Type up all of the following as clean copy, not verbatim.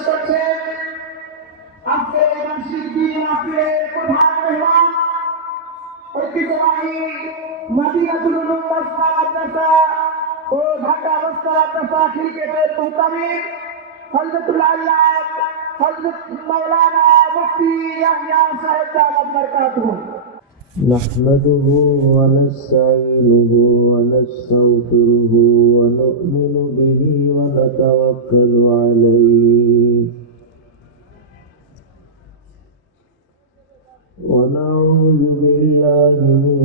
প্রবেশ করছেন আজকে মাসিক দিন মাসের প্রধান মেহমান ঐতিহ্যবাহী মদিনাতুল উলুম বস্তা মাদ্রাসা ও ঢাকা বস্তা মাদ্রাসা ক্রিকেটের মুহতামিম হযরতুল আল্লাহ হযরত মাওলানা মুফতি ইয়াহইয়া সাহেব দাওয়াত বরকাতুহু। نحمده ونستعينه ونستغفره ونؤمن به ونتوكل عليه ونعوذ بالله من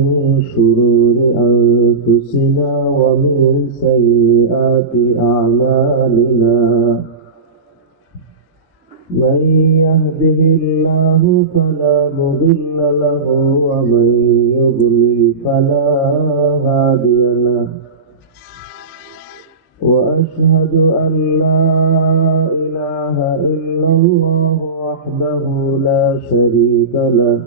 شرور أنفسنا ومن سيئات أعمالنا من يهده الله فلا مضل له ومن يضلل فلا هادي له وأشهد أن لا إله إلا الله وحده لا شريك له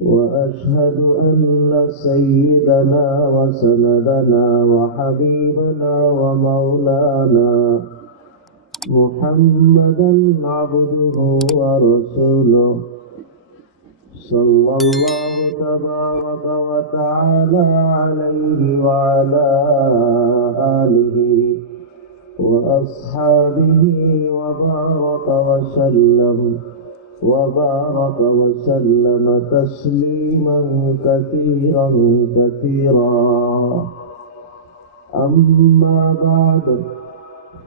وأشهد أن سيدنا وسندنا وحبيبنا ومولانا محمدا عبده ورسوله صلى الله تبارك وتعالى عليه وعلى آله وأصحابه وبارك وسلم تسليما كثيرا أما بعد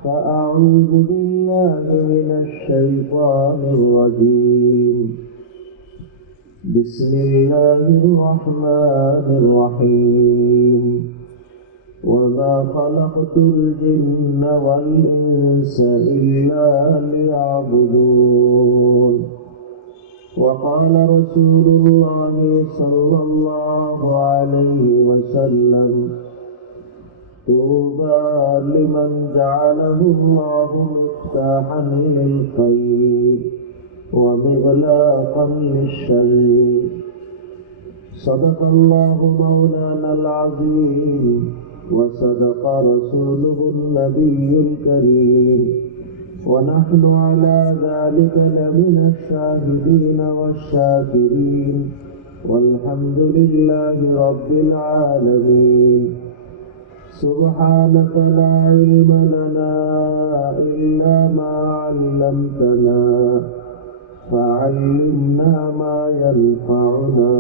فأعوذ بالله من الشيطان الرجيم بسم الله الرحمن الرحيم وما خلقت الجن والإنس إلا ليعبدون وقال رسول الله صلى الله عليه وسلم طوبى لمن جعله الله مفتاحا للخير ومغلاقا للشر صدق الله مولانا العظيم وصدق رسوله النبي الكريم ونحن على ذلك لمن الشاهدين والشاكرين والحمد لله رب العالمين سبحانك لا علم لنا إلا ما علمتنا فعلمنا ما ينفعنا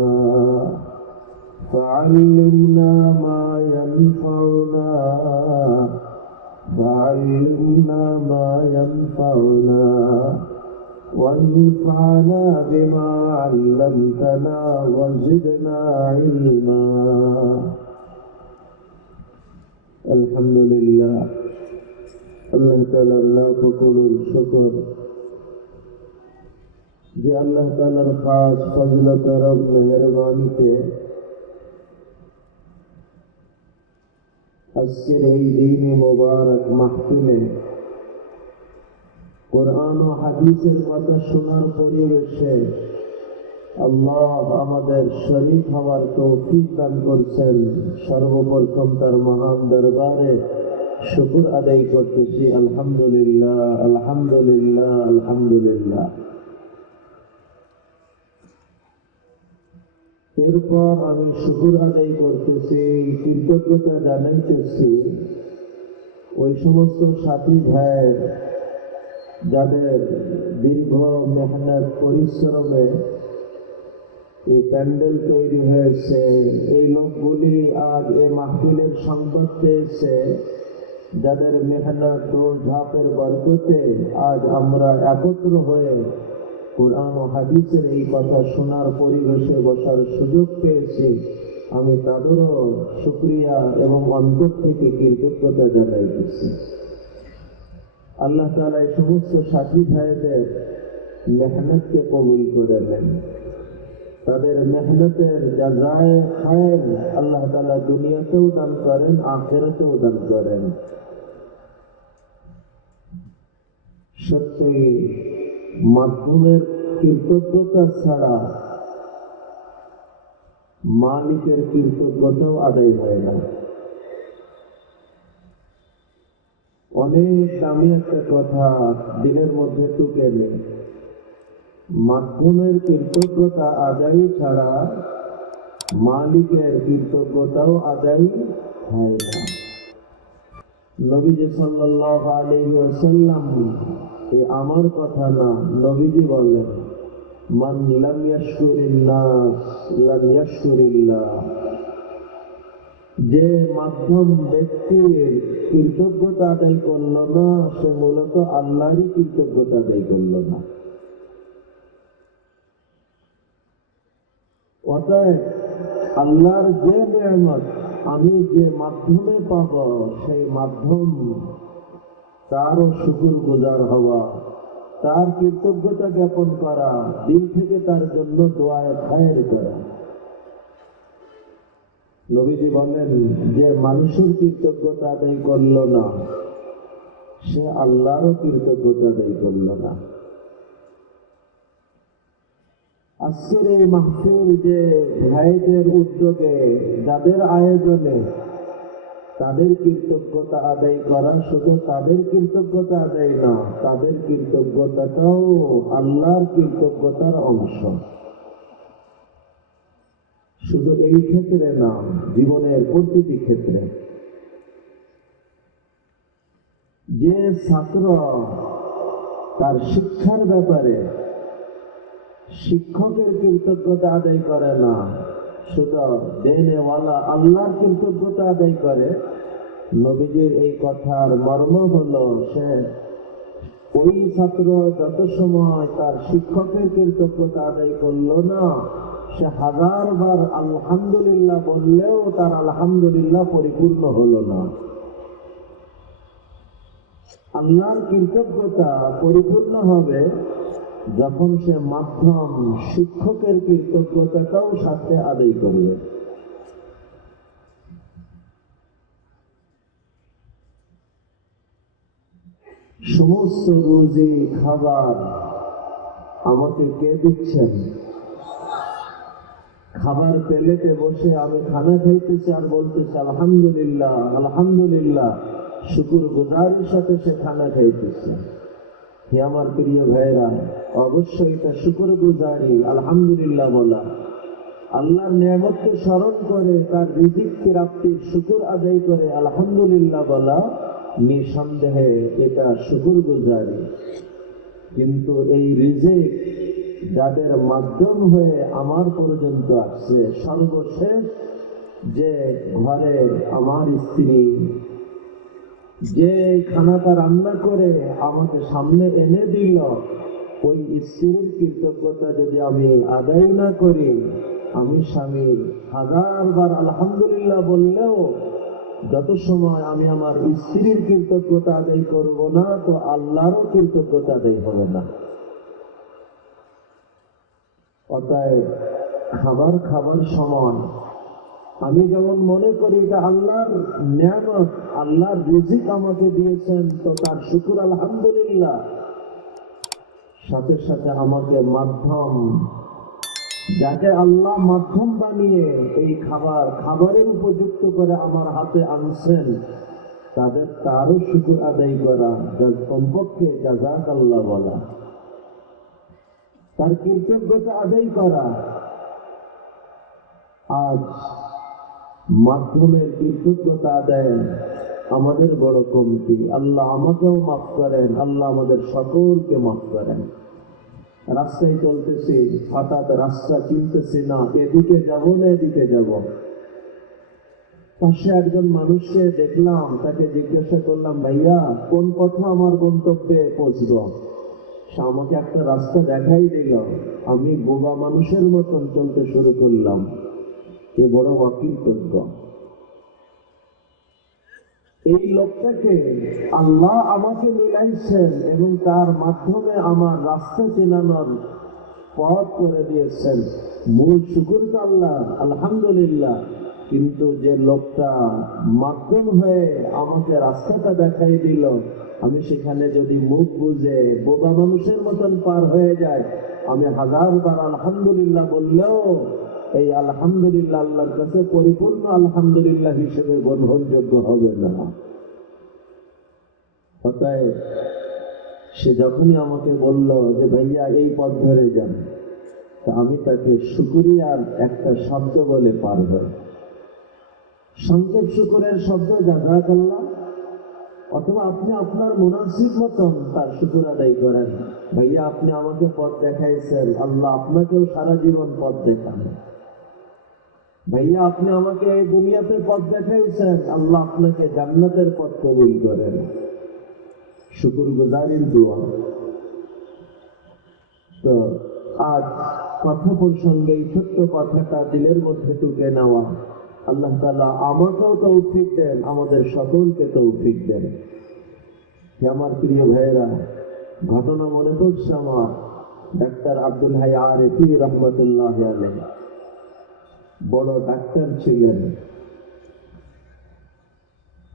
وانفعنا بما علمتنا وزدنا علما আলহামদুলিল্লাহ আল্লাহ তাআলার লাখ কোটি শুকর যে আল্লাহ তাআলার খাস ফজলত আর মেহেরবানিতে আজকের এই দিনে মোবারক মাহফিলে কোরআন ও হাদিসের কথা শোনার পরিবেশে আল্লাহ আমাদের শরীক হওয়ার তৌফিক দান করছেন। সর্বপ্রথম তার মহান দরবারে শুকর আদায় করতেছি। আলহামদুলিল্লাহ, আলহামদুলিল্লাহ, আলহামদুলিল্লাহ। এরপর আমি শুকর আদায় করতেছি, কৃতজ্ঞতা জানাইতেছি ওই সমস্ত সাথী ভাই যাদের দীর্ঘ মেহনত পরিশ্রমে এই প্যান্ডেল তৈরি হয়েছে। এই লোকগুলি আজ এই মাহফিলের সংবাদ পেয়েছে, যাদের মেহনত দৌড়ঝাঁপের বরকতে আজ আমরা একত্র হয়ে কোরআন ও হাদিসের এই কথা শোনার পরিবেশে বসার সুযোগ পেয়েছি। আমি তাদেরও শুকরিয়া এবং অন্তর থেকে কৃতজ্ঞতা জানাইতেছি। আল্লাহ তাআলা এই সমস্ত সাথী ভাইদের মেহনতকে কবুল করে নেন। তাদের মেহনতের জাযায়ে খায়ের আল্লাহ তাআলা দুনিয়াতেও দান করেন, আখিরাতেও দান করেন। সত্যি মাধ্যমের কৃতজ্ঞতা ছাড়া মালিকের কৃতজ্ঞতাও আদায় হয় না। অনেক দামি একটা কথা দিনের মধ্যে টুকে নেই। মাধ্যমের কৃতজ্ঞতা আদায় ছাড়া মালিকের কৃতজ্ঞতাও আদায় হয় না। নবীজি সাল্লাল্লাহু আলাইহি ওয়াসাল্লাম, এ আমার কথা না, নবীজি বলেন, মান লাম ইয়াশকুরিন নাস লাম ইয়াশকুরিল্লাহ। যে মাধ্যম ব্যক্তির কৃতজ্ঞতা আদায় করল না, সে মূলত আল্লাহরই কৃতজ্ঞতা আদায় করল না। অতএব আল্লাহর যে নিয়ামত আমি যে মাধ্যমে পাব, সেই মাধ্যম তারও শুকর গুজার হওয়া, তার কৃতজ্ঞতা জ্ঞাপন করা, দিল থেকে তার জন্য দোয়ায় খায়ের করা। নবীজি বলেন, যে মানুষের কৃতজ্ঞতা আদায় করল না, সে আল্লাহরও কৃতজ্ঞতা আদায় করল না। আজকের এই মাহফিল যে ভাইদের উদ্যোগে, যাদের আয়োজনে, তাদের কৃতজ্ঞতা আদায় করা শুধু তাদের কৃতজ্ঞতা আদায় না, তাদের কৃতজ্ঞতাটাও আল্লাহর কৃতজ্ঞতার অংশ। শুধু এই ক্ষেত্রে না, জীবনের প্রতিটি ক্ষেত্রে। যে ছাত্র তার শিক্ষার ব্যাপারে শিক্ষকের কৃতজ্ঞতা আদায় করে না, শুধু দেনেওয়ালা আল্লাহর কৃতজ্ঞতা আদায় করে, নবীজির এই কথার মর্ম হলো, সে ওই ছাত্র যত সময় তার শিক্ষকের কৃতজ্ঞতা আদায় করলো না, সে 1000 বার আলহামদুলিল্লাহ বললেও তার আলহামদুলিল্লাহ পরিপূর্ণ হলো না। আল্লাহর কৃতজ্ঞতা পরিপূর্ণ হবে যখন সে মাধ্যম শিক্ষকের কৃতজ্ঞতাটাও সাথে আদায় করবে। সমস্ত রুজি খাবার আমাকে কে দিচ্ছেন? খাবার প্লেটে বসে আমি খানা খাইতেছি আর বলতেছি আলহামদুলিল্লাহ আলহামদুলিল্লাহ, শুকর গুজারের সাথে সে খানা খাইতেছে। হে আমার প্রিয় ভাইরা, অবশ্যই এটা শুকর গুজারি, আলহামদুলিল্লাহ বলা, আল্লাহর নিয়ামতকে স্মরণ করে তার রিজিক প্রাপ্তির শুকর আদায় করে আলহামদুলিল্লাহ বলা, নিঃসন্দেহে এটা শুকর গুজারি। কিন্তু এই রিজিক যাদের মাধ্যম হয়ে আমার পর্যন্ত আসছে, সর্বশেষ যে ঘরে আমার স্ত্রী যে খানাটা রান্না করে আমাকে সামনে এনে দিল, ওই স্ত্রীর কৃতজ্ঞতা যদি আমি আদায় না করি, আমি স্বামী 1000 বার আলহামদুলিল্লাহ বললেও যত সময় আমি আমার স্ত্রীর কৃতজ্ঞতা আদায় করব না, তো আল্লাহরও কৃতজ্ঞতা আদায় হবে না। অতএব খাবার খাবার সময় আমি যেমন মনে করি এটা আল্লাহর নিয়ামত, আল্লাহর রিজিক আমাকে দিয়েছেন, তো তার শুকর আলহামদুলিল্লাহ, সাথে সাথে আমাকে মাধ্যম, যাকে আল্লাহ মাধ্যম বানিয়ে এই খাবারের উপযুক্ত করে আমার হাতে আনছেন, তারও শুকর আদায় করা, যার কমপক্ষে জাযাকাল্লাহ বলা, তার কৃতজ্ঞতা আদায় করা। আজ মাধ্যমের কৃতজ্ঞতা আদায় আমাদের বড় কমতি। আল্লাহ আমাকেও মাফ করেন, আল্লাহ আমাদের সকলকে মাফ করেন। রাস্তায় চলতেছি, হঠাৎ রাস্তা চিনতেছি না, এদিকে যাব না এদিকে যাব, পাশে একজন মানুষকে দেখলাম, তাকে জিজ্ঞাসা করলাম, ভাইয়া কোন পথে আমার গন্তব্যে পৌঁছব? সে আমাকে একটা রাস্তা দেখাই দিল, আমি বোবা মানুষের মতন চলতে শুরু করলাম। এ বড় অকৃতজ্ঞ। এই লোকটাকে আল্লাহ আমাকে মিলাইছেন এবং তার মাধ্যমে আমার রাস্তা চেনানোর পথ করে দিয়েছেন। মূল শুকর তো আল্লাহ, আলহামদুলিল্লাহ। কিন্তু যে লোকটা মাধ্যম হয়ে আমাকে রাস্তাটা দেখাই দিল, আমি সেখানে যদি মুখ বুঝে বোবা মানুষের মতন পার হয়ে যায়, আমি 1000 বার আলহামদুলিল্লাহ বললেও এই আলহামদুলিল্লাহ আল্লাহর কাছে পরিপূর্ণ আলহামদুলিল্লাহ হিসেবে গ্রহণযোগ্য হবে না। অতএব সে যখনই আমাকে বলল যে ভাইয়া এই পথ ধরে যান, তা আমি তাকে শুকরিয়ার একটা শব্দ বলে পার হই। সংক্ষেপ শুকরের শব্দ জাযাকাল্লাহ, অথবা আপনি আপনার মুনাসিব মতন তার শুকর আদায় করেন। ভাইয়া আপনি আমাকে পথ দেখাইছেন, আল্লাহ আপনাকেও সারা জীবন পথ দেখান। ভাইয়া আপনি আমাকে এই দুনিয়াতে পথ দেখাইছেন, আল্লাহ আপনাকে জান্নাতের পথ কবুল করেন। শুকরগুজারির দোয়া। তো আজ কথা প্রসঙ্গে এই ছোট্ট কথাটা দিলের মধ্যে ঢুকে নেওয়া, আল্লাহ তাআলা আমাকেও তৌফিক দেন, আমাদের সকলকে তৌফিক দেন। আমার প্রিয় ভাইয়েরা, ঘটনা মনে পড়ছে আমার ডাক্তার আব্দুল হাই আরেফি রহমতুল্লাহ আলাইহি, বড় ডাক্তার ছিলেন।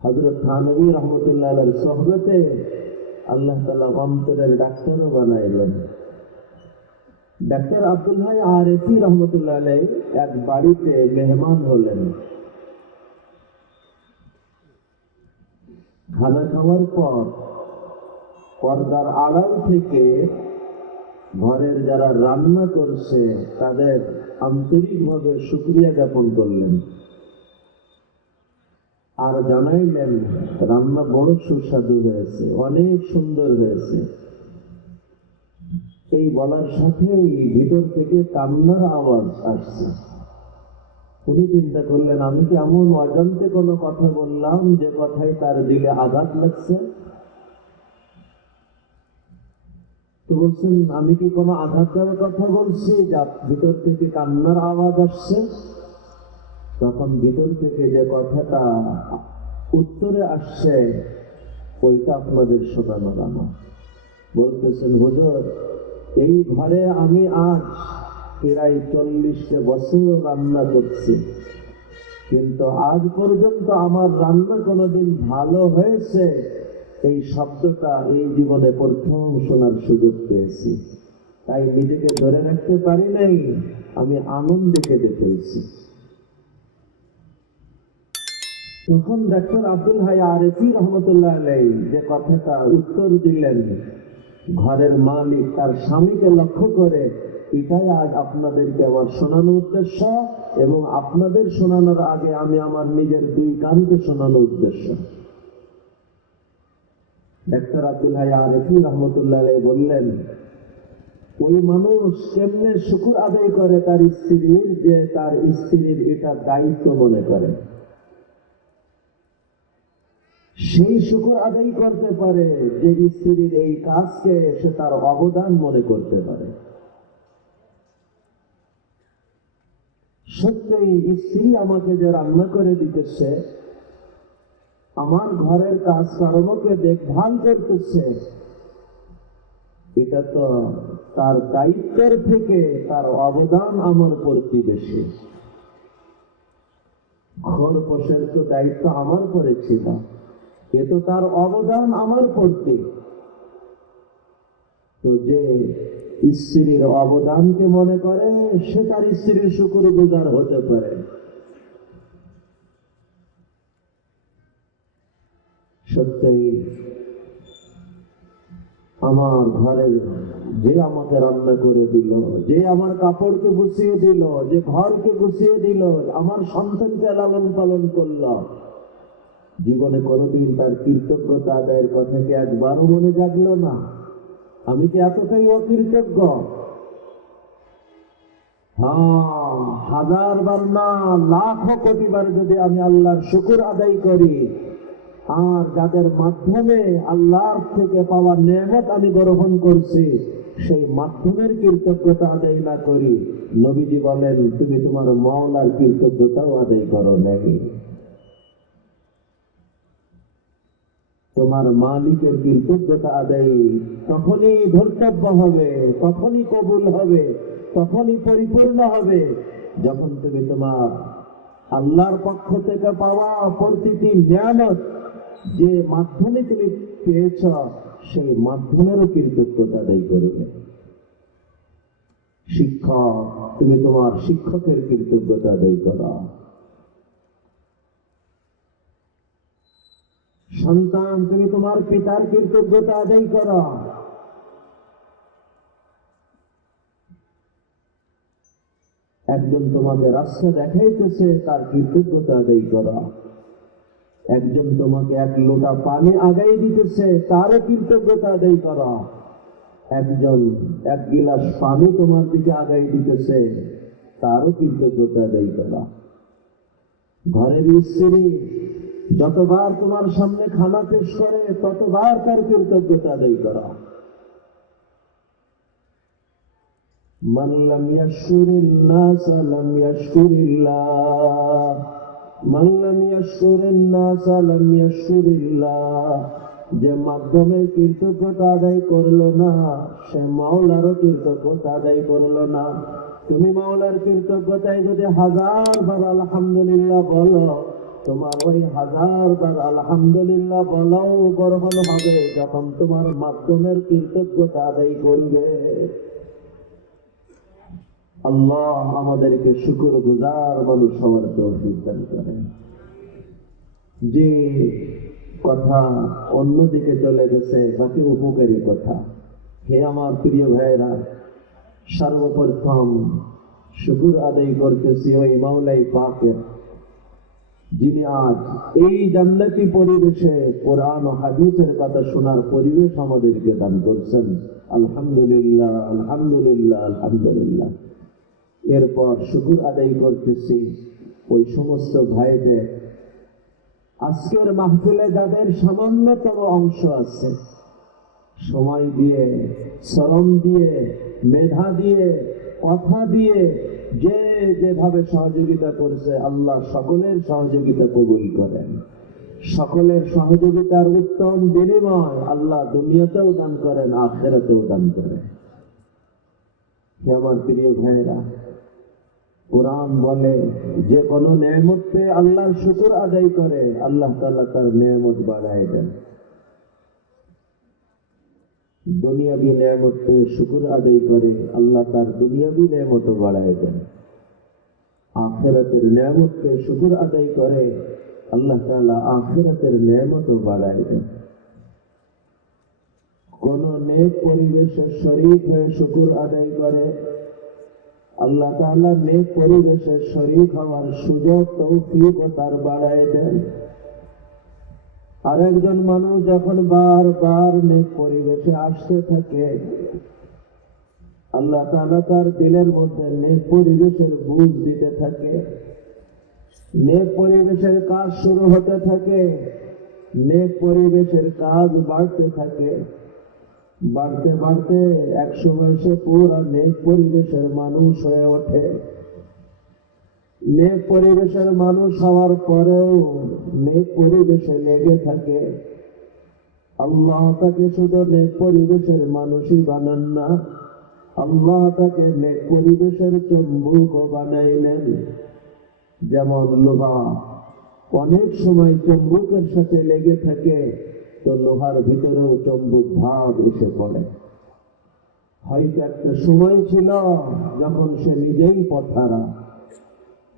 হযরত থানভী রহমতুল্লাহ আলাইহির সোহবতে আল্লাহ তাআলা অন্তরের ডাক্তারও বানাইলেন। ডাক্তার আব্দুল হাই আরেফি রহমতুল্লাহ আলাইহি এক বাড়িতে মেহমান হলেন। খানা খাওয়ার পর পর্দার আড়াল থেকে ঘরের যারা রান্না করছে তাদের আন্তরিকভাবে শুকরিয়া জ্ঞাপন করলেন, আর জানাইলেন রান্না বড় সুস্বাদু হয়েছে, অনেক সুন্দর হয়েছে। এই বলার সাথেই ভিতর থেকে কান্নার আওয়াজ আসছে। উনি চিন্তা করলেন, আমি কি এমন অজান্তে কোনো কথা বললাম যে কথায় তার দিলে আঘাত লাগছে? তো বলছেন, আমি কি কোনো আঘাত দেওয়ার কথা বলছি যা ভিতর থেকে কান্নার আওয়াজ আসছে? তখন ভিতর থেকে যে কথাটা উত্তরে আসছে ওইটা আপনাদের শোনানো আমার। বলতেছেন, হুজুর, এই ঘরে আমি আজ প্রায় 40 বছর রান্না করছি, কিন্তু আজ পর্যন্ত আমার রান্না কোনোদিন ভালো হয়েছে এই শব্দটা এই জীবনে প্রথম শোনার সুযোগ পেয়েছি। তাই নিজেকে ধরে রাখতে পারি নাই, আমি আনন্দে কেঁদে ফেলছি। তখন ডাক্তার আব্দুল হাই আরেফি রহমতুল্লাহ আলাইহি যে কথাটা উত্তর দিলেন ঘরের মালিক তার স্বামীকে লক্ষ্য করে, এটাই আজ আপনাদেরকে আমার শোনানোর উদ্দেশ্য, এবং আপনাদের শোনানোর আগে আমি আমার নিজের 2 কানকে শোনানোর উদ্দেশ্য। ডাক্তার আব্দুল হাই আরেফি রহমতুল্লাহ আলাইহি বললেন, ওই মানুষ কেমনে শুকর আদায় করে তার স্ত্রীর, যে তার স্ত্রীর এটা দায়িত্ব মনে করে। সেই শুকর আদায় করতে পারে যে স্ত্রীর এই কাজকে সে তার অবদান মনে করতে পারে। সত্যি স্ত্রী আমাকে যে রান্না করে দিতেছে, আমার ঘরের কাজকর্মকে দেখভাল করতেছে, এটা তো তার দায়িত্বের থেকে তার অবদান আমার প্রতি বেশি। ঘর পোষের তো দায়িত্ব আমার পরে ছিল, এ তো তার অবদান আমার প্রতি। তো যে স্ত্রীর অবদানকে মনে করে সে তার স্ত্রীর শুকরগুজার হতে পারে। সত্যি আমার ঘরে যে আমাকে রান্না করে দিল, যে আমার কাপড়কে গুছিয়ে দিল, যে ঘরকে গুছিয়ে দিল, আমার সন্তানকে লালন পালন করল, জীবনে কোনোদিন তার কৃতজ্ঞতা আদায়ের কথা কি একবারও মনে জাগলো না? আমি কি এতটাই অকৃতজ্ঞ? হ্যাঁ, 1000 বার না, লাখো কোটি বার যদি আমি আল্লাহর শুকর আদায় করি, আর যাদের মাধ্যমে আল্লাহর থেকে পাওয়া নেয়ামত আমি গ্রহণ করছি, সেই মাধ্যমের কৃতজ্ঞতা আদায় না করি, নবীজি বলেন তুমি তোমার মাওলার কৃতজ্ঞতাও আদায় করো নাই। তোমার মালিকের কৃতজ্ঞতা আদায় তখনই ধর্তব্য হবে, তখনই কবুল হবে, তখনই পরিপূর্ণ হবে, যখন তুমি তোমার আল্লাহর পক্ষ থেকে পাওয়া প্রতিটি নিয়ামত যে মাধ্যমে তুমি পেয়েছ, সেই মাধ্যমেরও কৃতজ্ঞতা আদায় করবে। শিক্ষক, তুমি তোমার শিক্ষকের কৃতজ্ঞতা আদায় করো। সন্তান, তুমি তোমার পিতার কৃতজ্ঞতা আদায় করো। একজন তোমাকে রাস্তা দেখাইতেছে, তার কৃতজ্ঞতা আদায় করো। একজন তোমাকে এক লোটা পানি আগাই দিতেছে, তারও কৃতজ্ঞতা আদায় করো। একজন এক গিলাস পানি তোমার দিকে আগাই দিতেছে, তারও কৃতজ্ঞতা আদায় করো। ঘরের স্ত্রী যতবার তোমার সামনে খানা পেশ করে, ততবার তার কৃতজ্ঞতা আদায় করো। মান লাম ইয়াশকুরিন নাস লাম ইয়াশকুরিল্লাহ, মান লাম ইয়াশকুরিন নাস লাম ইয়াশকুরিল্লাহ। যে মাধ্যমে কৃতজ্ঞতা আদায় করলো না, সে মাওলারও কৃতজ্ঞতা আদায় করলো না। তুমি মাওলার কৃতজ্ঞতায় যদি 1000 বার আলহামদুলিল্লাহ বলো, তোমার ওই 1000 বার আলহামদুলিল্লাহ বলাও গ্রহণ হবে যখন তোমার মাধ্যমের কৃতজ্ঞতা আদায় করবে। আল্লাহ আমাদেরকে শুকর গুজার মানুষ হওয়ার তৌফিক দান করেন। যে কথা অন্যদিকে চলে গেছে, বাকি উপকারী কথা। হে আমার প্রিয় ভাইরা, সর্বপ্রথম শুকর আদায় করতেছি ওই মাওলাই পাকের, যিনি আজ এই জান্নাতি পরিবেশে কোরআন ও হাদিসের কথা শোনার পরিবেশ আমাদেরকে দান করছেন। আলহামদুলিল্লাহ, আলহামদুলিল্লাহ, আলহামদুলিল্লাহ। এরপর শুকর আদায় করতেছি ওই সমস্ত ভাইদের, আজকের মাহফিলে যাদের সামান্যতম অংশ আছে, সময় দিয়ে, শ্রম দিয়ে, মেধা দিয়ে, কথা দিয়ে যে যেভাবে সহযোগিতা করছে, আল্লাহ সকলের সহযোগিতা কবুল করেন। সকলের সহযোগিতার উত্তম বিনিময় আল্লাহ দুনিয়াতেও দান করেন, আখিরাতেও দান করেন। হে আমার প্রিয় ভাইরা, কোরআন বলে যে কোনো নেয়ামত পেয়ে আল্লাহর শুকর আদায় করে, আল্লাহ তাআলা তার নেয়ামত বাড়ায় দেন। দুনিয়াবি নেয়ামত পেয়ে শুকর আদায় করে, আল্লাহ তার দুনিয়াবি নেয়ামত বাড়ায় দেন। আখিরাতের নেয়ামত পেয়ে শুকর আদায় করে, আল্লাহ তাআলা আখিরাতের নেয়ামত বাড়ায় দেন। কোন নেক পরিবেশে শরীক হয়ে শুকর আদায় করে, আল্লাহ তাআলা নেক পরিবেশে শরীক হওয়ার সুযোগ তৌফিক ও তার বাড়ায় দেন। আরেকজন মানুষ যখন বারবার নেক পরিবেশে আসতে থাকে, আল্লাহ তাআলা তার দিলের মধ্যে নেক পরিবেশের বুঝ দিতে থাকে। নেক পরিবেশের কাজ শুরু হতে থাকে, নেক পরিবেশের কাজ বাড়তে থাকে। বাড়তে বাড়তে একসময় সে পুরা নেক পরিবেশের মানুষ হয়ে ওঠে। নেক পরিবেশের মানুষ হওয়ার পরেও নেক পরিবেশে লেগে থাকে। আল্লাহ তাকে শুধু নেক পরিবেশের মানুষই বানান না, আল্লাহ তাকে নেক পরিবেশের চুম্বকও বানাইলেন। যেমন লোহা অনেক সময় চুম্বকের সাথে লেগে থাকে, তো লোহার ভিতরেও চুম্বক ভাব এসে পড়ে। হয়তো একটা সময় ছিল যখন সে নিজেই পথহারা,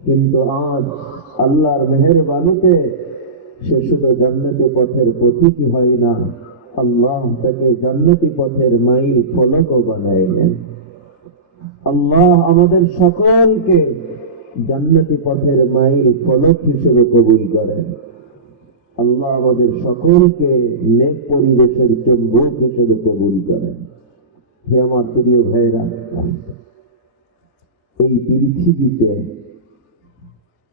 কিন্তু আজ আল্লাহর মেহেরবানিতে সে শুধু জান্নাতি পথের পথিকই হয় না, আল্লাহ তাকে জান্নাতি পথের মাইল ফলকও বানাইলেন। আল্লাহ আমাদের সকলকে জান্নাতি পথের মাইল ফলক হিসেবে কবুল করেন। আল্লাহ আমাদের সকলকে নেক পরিবেশের চুম্বক হিসেবে কবুল করেন। হে আমার প্রিয় ভাইরা, এই পৃথিবীতে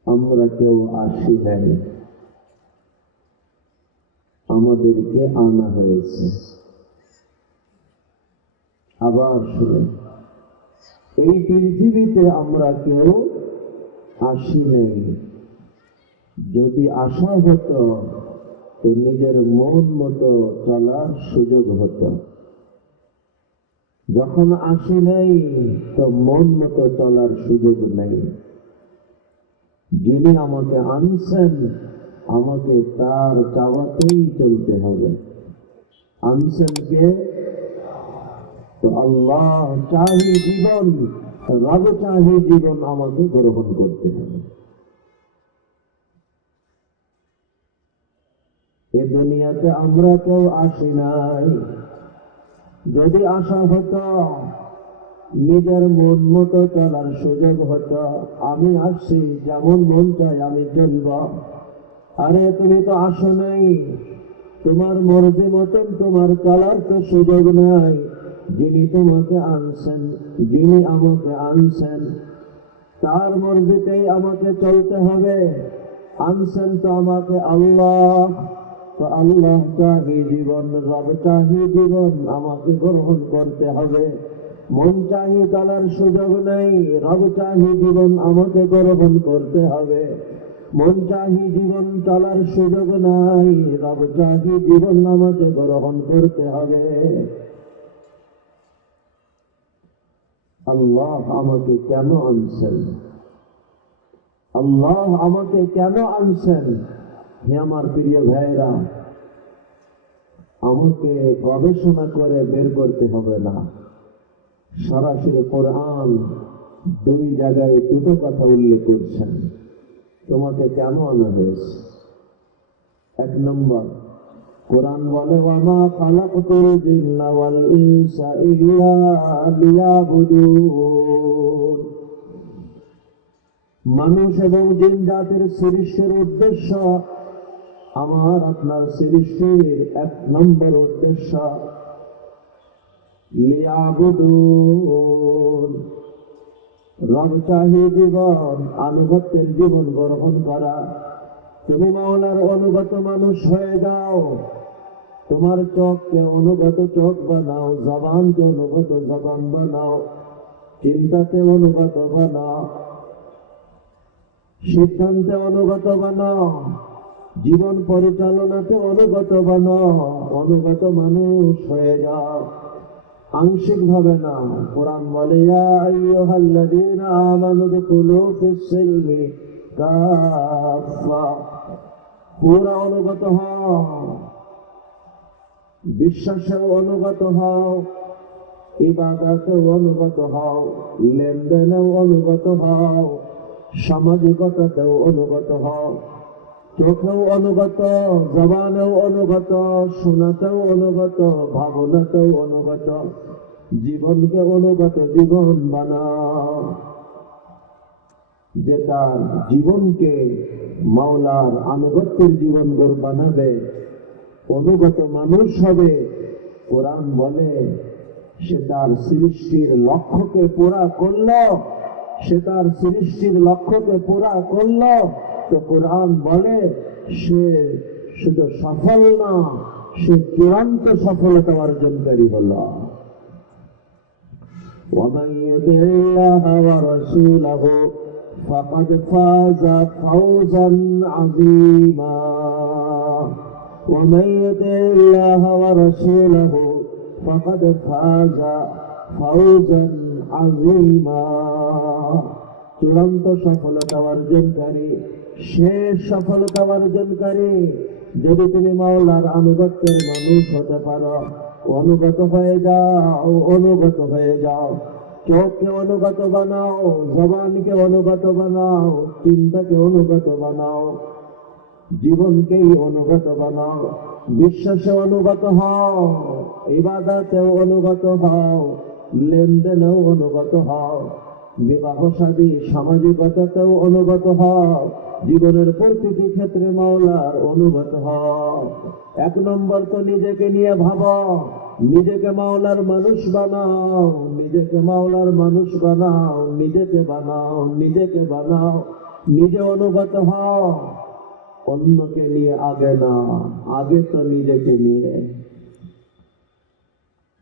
আমরা কেউ আসি নাই, আমাদেরকে আনা হয়েছে। আবার শুনে, এই পৃথিবীতে আমরা কেউ আসি নাই। যদি আসা হতো তো নিজের মন মতো চলার সুযোগ হতো। যখন আসি নাই তো মন মতো চলার সুযোগ নেই। যিনি আমাকে আনছেন, আমাকে তার চাওয়াতেই চলতে হবে। আনছেন কে? তো আল্লাহ চাহি জীবন, রব চাহি জীবন আমাকে গ্রহণ করতে হবে। এ দুনিয়াতে আমরা কেউ আসি নাই। যদি আসা হতো, নিজের মন মতো চলার সুযোগ হতো, আমি আসছি, যেমন মন চাই আমি চলব। আরে তুমি তো আসো নাই, তোমার মর্জি মতন তোমার চলার তো সুযোগ নাই। যিনি তোমাকে আনছেন, যিনি আমাকে আনছেন, তার মর্জিতেই আমাকে চলতে হবে। আনছেন তো আমাকে আল্লাহ, তো আল্লাহ চাহি জীবন, রব চাহি জীবন, আমাকে গ্রহণ করতে হবে। মন চাহি চলার সুযোগ নেই, রব চাহি জীবন, আমাকে গ্রহণ করতে হবে। মন চাহি জীবন চলার সুযোগ নাই, রব চাহি জীবন, আমাকে গ্রহণ করতে হবে। আল্লাহ আমাকে কেন আনছেন? আল্লাহ আমাকে কেন আনছেন? হে আমার প্রিয় ভাইরা, আমাকে গবেষণা করে বের করতে হবে না। সরাসরি কোরআন দুই জায়গায় দুটো কথা উল্লেখ করছেন তোমাকে কেন আনা হয়েছে। এক নম্বর, কোরআন বলে ওয়ামা খালাকতুল জিন্না ওয়াল ইনসা ইল্লা লিয়াবুদুন। মানুষ এবং জিন জাতির সৃষ্টির উদ্দেশ্য, আমার আপনার সৃষ্টির এক নম্বর উদ্দেশ্য লিয়াবুদুন, রব চাহি জীবন, আনুগত্যের জীবন গ্রহণ করা। তুমি মাওলার অনুগত মানুষ হয়ে যাও। তোমার চোখকে অনুগত চোখ বানাও, জবানকে অনুগত জবান বানাও, চিন্তাতে অনুগত বানাও, সিদ্ধান্তে অনুগত বানাও, জীবন পরিচালনাতে অনুগত বানাও। অনুগত মানুষ হয়ে যাও, আংশিক ভাবে না। কোরআন বলে ইয়া আইয়ুহাল্লাযীনা আমানু দুখুলু ফিস-সিলমি কাফা, পুরা অনুগত হও, বিশ্বাসেও অনুগত হও, ইবাদতেও অনুগত হও, লেনদেনেও অনুগত হও, সামাজিকতাতেও অনুগত হও, চোখেও অনুগত, জবানেও অনুগত, শোনাতেও অনুগত, ভাবনাতেও অনুগত, জীবনকে অনুগত জীবন বানাও। যে তার জীবনকে মাওলার আনুগত্যের জীবন বানাবে, অনুগত মানুষ হবে, কোরআন বলে সে তার সৃষ্টির লক্ষ্যকে পুরা করল। সে তার সৃষ্টির লক্ষ্যকে পুরা করল, তো কোরআন বলে সে শুধু সফল না, সে চূড়ান্ত সফলতা অর্জনকারী হল। ومن يطع الله ورسوله فقد فاز فوزا عظيما ومن يطع الله ورسوله فقد فاز فوزا عظيما। চূড়ান্ত সফলতা অর্জনকারী, শেষ সফলতা অর্জনকারী যদি তুমি মাওলার আনুগত্যের মানুষ হতে পারো। অনুগত হয়ে যাও, অনুগত হয়ে যাও। চোখকে অনুগত বানাও, জবানকে অনুগত বানাও, চিন্তাকে অনুগত বানাও, জীবনকেই অনুগত বানাও। বিশ্বাসে অনুগত হও, ইবাদতেও অনুগত হও, লেনদেনেও অনুগত হও, বিবাহ শাদী সামাজিকতাতেও অনুগত হও, জীবনের প্রতিটি ক্ষেত্রে মাওলার অনুগত হও। এক নম্বর তো নিজেকে নিয়ে ভাবো, নিজেকে মাওলার মানুষ বানাও, নিজেকে মাওলার মানুষ বানাও, নিজেকে বানাও, নিজেকে বানাও, নিজে অনুগত হও। অন্যকে নিয়ে আগে না, আগে তো নিজেকে নিয়ে।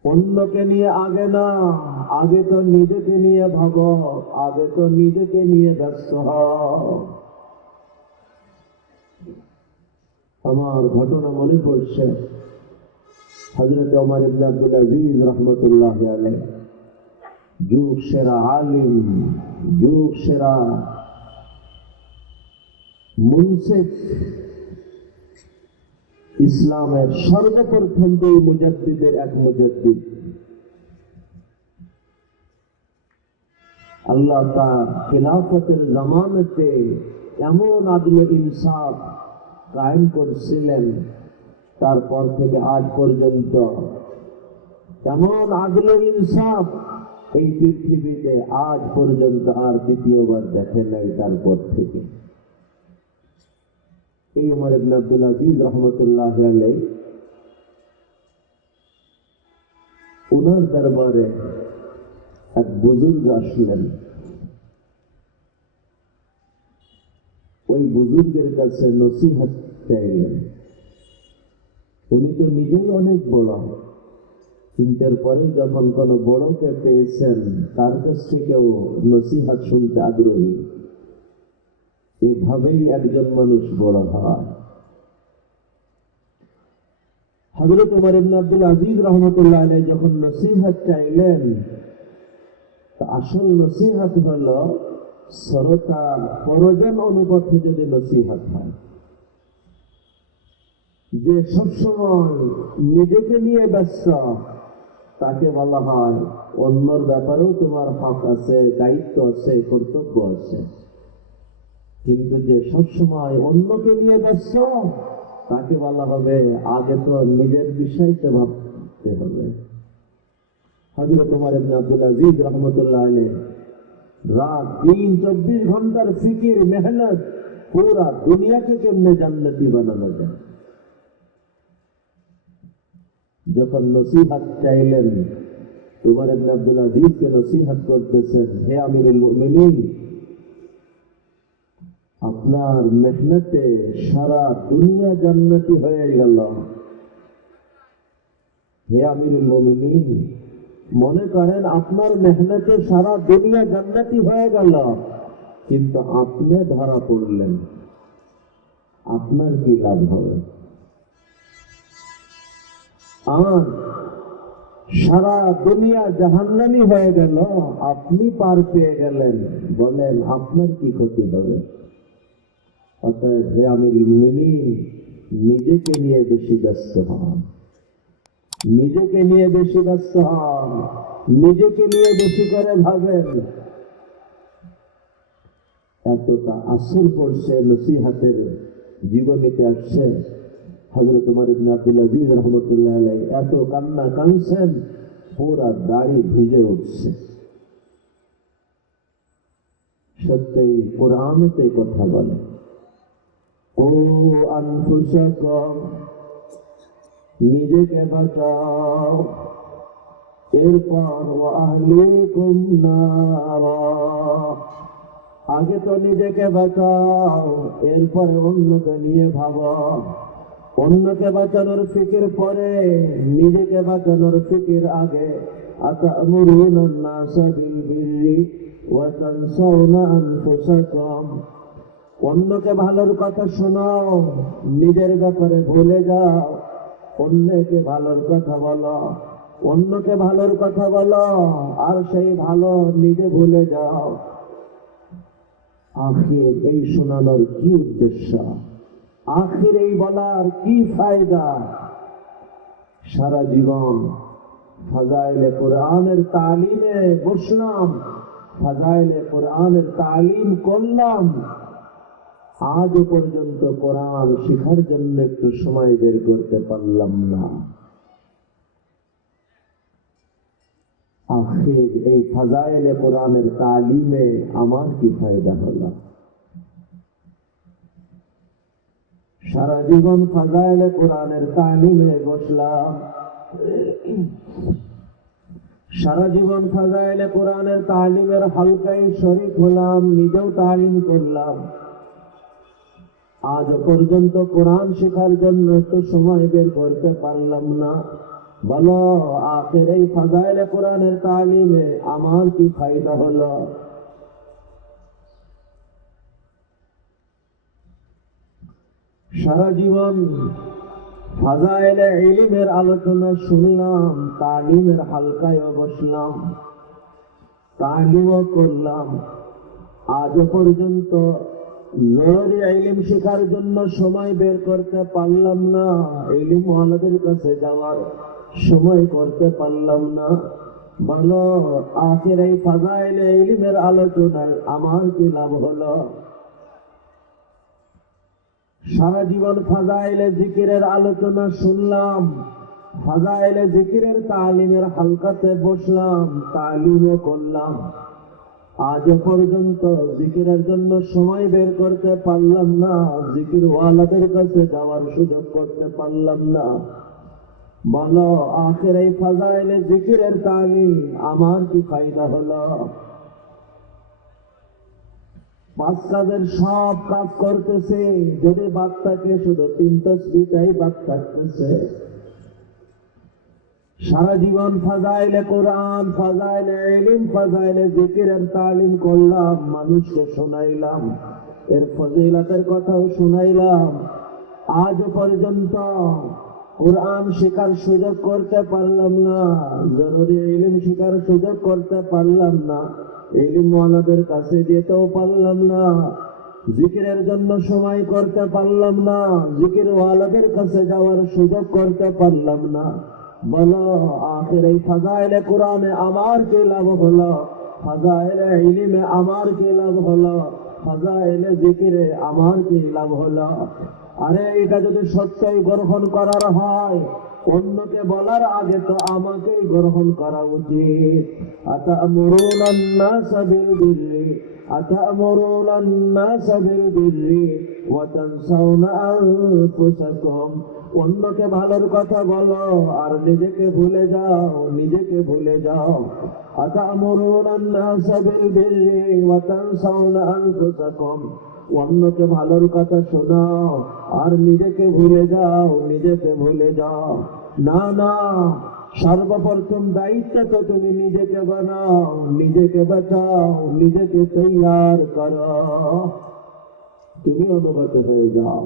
অন্যকে নিয়ে আগে না, আগে তো নিজেকে নিয়ে ভাবো, আগে তো নিজেকে নিয়ে ব্যস্ত হও। আমার ঘটনা মনে পড়ছে, হযরত ওমর ইবনে আব্দুল আজিজ রহমতুল্লাহ আলাইহি, যুগ সেরা আলিম, যুগ সেরা মুনসিফ, ইসলামের সর্বপ্রথম দুই মুজাদ্দিদের এক মুজাদ্দিদ। আল্লাহ তার খিলাফতের জামানাতে এমন আদলে ইনসাফ কায়েম করছিলেন, তারপর থেকে আজ পর্যন্ত এমন আদলে ইনসাফ এই পৃথিবীতে আজ পর্যন্ত আর দ্বিতীয়বার দেখে নাই। তারপর থেকে এই উমর ইবনে আব্দুল আজিজ রহমতুল্লাহ আলাইহি উনার দরবারে এক বুজুর্গ আসলেন। ওই বুজুর্গের কাছে নসিহত চাইলেন। উনি তো নিজেই অনেক বড়, কিন্তু এরপরে যখন কোনো বড়কে পেয়েছেন তার কাছ থেকেও নসিহত শুনতে আগ্রহী। এভাবেই একজন মানুষ বড় হয়। হযরত উমর ইবনে আব্দুল আজিজ রহমতুল্লাহ আলাইহি যখন নসিহত চাইলেন, আসল নসিহত হলো শ্রোতা প্রয়োজন অনুপাতে যদি নসিহত হয়। যে সবসময় নিজেকে নিয়ে ব্যস্ত তাকে বলা হয় অন্যর ব্যাপারেও তোমার হক আছে, দায়িত্ব আছে, কর্তব্য আছে। কিন্তু যে সবসময় অন্যকে নিয়ে ব্যস্ত তাকে বলা হবে আগে তো নিজের বিষয়তে ভাবতে হবে। হযরত উমর ইবনে আব্দুল আজিজ রহমতুল্লাহ আলাইহি রাত দিন 24 ঘন্টার ফিকির মেহনত, পুরা দুনিয়াকে কেমনে জান্নাতি বানানো যায়। যখন নসিহত চাইলেন, উমর ইবনে আব্দুল আজিজকে নসিহত করতেছেন, হে আমিরুল মুমিনিন, আপনার মেহনতে সারা দুনিয়া জান্নাতি হয়ে গেল। হে আমিরুল মুমিনিন, মনে করেন আপনার মেহনতে সারা দুনিয়া জান্নাতি হয়ে গেল, কিন্তু আপনি ধরা পড়লেন, আপনার কি লাভ হবে? আর সারা দুনিয়া জাহান্নামী হয়ে গেল, আপনি পার পেয়ে গেলেন, বলেন আপনার কি ক্ষতি হবে? অতএব হে আমিরুল মুমিনিন, নিজেকে নিয়ে বেশি ব্যস্ত হন, নিজেকে নিয়ে বেশি ব্যস্ত হন, নিজেকে নিয়ে বেশি করে ভাবেন। এতটা আসর পড়ছে নসিহতের জীবনীতে আসছে। হযরত উমর ইবনে আব্দুল আজিজ রহমতুল্লাহ আলাইহি এত কান্না কাঁদছেন, পুরা দাড়ি ভিজে উঠছে। সত্যই কোরআনতে কথা বলে, ও আনফুসাকুম, নিজেকে বাঁচাও, এরপর ওয়া আহলিকুম নারা, আগে তো নিজেকে বাঁচাও, এরপরে অন্যকে নিয়ে ভাবো। অন্যকে বাঁচানোর ফিকির পরে, নিজেকে বাঁচানোর ফিকির আগে। আতা'মুরুনা আন-নাসা বিল বিররি ওয়া তানসাউনা আনফুসাকুম, অন্যকে ভালোর কথা শোনাও, নিজের ব্যাপারে ভুলে যাও। অন্যকে ভালোর কথা বলো, অন্যকে ভালোর কথা বলো, আর সেই ভালো নিজে ভুলে যাও। আখির এই শোনানোর কি উদ্দেশ্য? আখির এই বলার কি ফায়দা? সারা জীবন ফাজাইলে কোরআনের তালিমে বসলাম, ফাজাইলে কোরআনের তালিম করলাম, আজ পর্যন্ত কোরআন শেখার জন্য একটু সময় বের করতে পারলাম না। আখির এই ফাজাইলে কোরআনের তালিমে আমার কি ফায়দা হলো? সারা জীবন ফাজাইলে কোরআনের তালিমে বসলাম, সারা জীবন ফাজাইলে কোরআনের তালিমের হালকায় শরীক হলাম, নিজেও তালিম করলাম, আজ পর্যন্ত কোরআন শেখার জন্য একটু সময় বের করতে পারলাম না। বলো আখের এই ফাজাইলে কোরআনের তালিমে আমার কি ফায়দা হলো? সারা জীবন ফাজাইলে ইলমের আলোচনা শুনলাম, তালিমের হালকায় বসলাম, তালিমও করলাম, আজ পর্যন্ত জরুরি ইলম শেখার জন্য সময় বের করতে পারলাম না, ইলম ওয়ালাদের কাছে যাওয়ার সময় করতে পারলাম না। বলো আখের এই ফাজাইলে ইলমের আলোচনায় আমার কি লাভ হলো? সারা জীবন ফাজাইলে জিকিরের আলোচনা শুনলাম, ফাজাইলে জিকিরের তালিমের হালকাতে বসলাম, তালিমও করলাম। আজও পর্যন্ত জিকিরের জন্য সময় বের করতে পারলাম না, জিকির ওয়ালাদের কাছে যাওয়ার সুযোগ করতে পারলাম না। বলো, আখের এই ফাজাইলে জিকিরের তালিম আমার কি ফায়দা হলো? 5 কাজের সব কাজ করতেছে, যদি বাদ থাকে শুধু 3 তাসবিহটাই বাদ থাকতেছে। সারা জীবন ফাজাইলে কোরআন, ফাজাইলে ইলম, ফাজাইলে জিকিরের তালিম করলাম, মানুষকে শোনাইলাম, এর ফজিলতের কথাও শোনাইলাম। আজ পর্যন্ত কোরআন শেখার সুযোগ করতে পারলাম না, জরুরি ইলম শেখার সুযোগ করতে পারলাম না, ইলমওয়ালাদের কাছে যেতেও পারলাম না, জিকিরের জন্য সময় করতে পারলাম না, জিকিরওয়ালাদের কাছে যাওয়ার সুযোগ করতে পারলাম না। বলো, আখের এই ফাজাইলে কোরআনে আমার কি লাভ হলো? ফাজাইলে ইলমে আমার কি লাভ হলো? ফাজাইলে জিকিরে আমার কি লাভ হলো? আরে এটা যদি সত্যই গ্রহণ করার হয়, অন্যকে বলার আগে তো আমাকেই গ্রহণ করা উচিত। আতা'মুরুনান নাসা বিল বিররি, আতা'মুরুনান নাসা বিল বিররি ওয়া তানসাউনা আনফুসাকুম। অন্যকে ভালোর কথা বলো আর নিজেকে ভুলে যাও, নিজেকে ভুলে যাও। আতা'মুরুনান নাসা বিল বিররি ওয়া তানসাউনা আনফুসাকুম। অন্যকে ভালোর কথা শোনাও আর নিজেকে ভুলে যাও, নিজেকে ভুলে যাও। না না, সর্বপ্রথম দায়িত্ব তো তুমি নিজেকে বানাও, নিজেকে বাঁচাও, নিজেকে তৈয়ার করো। তুমি অনুগত হয়ে যাও।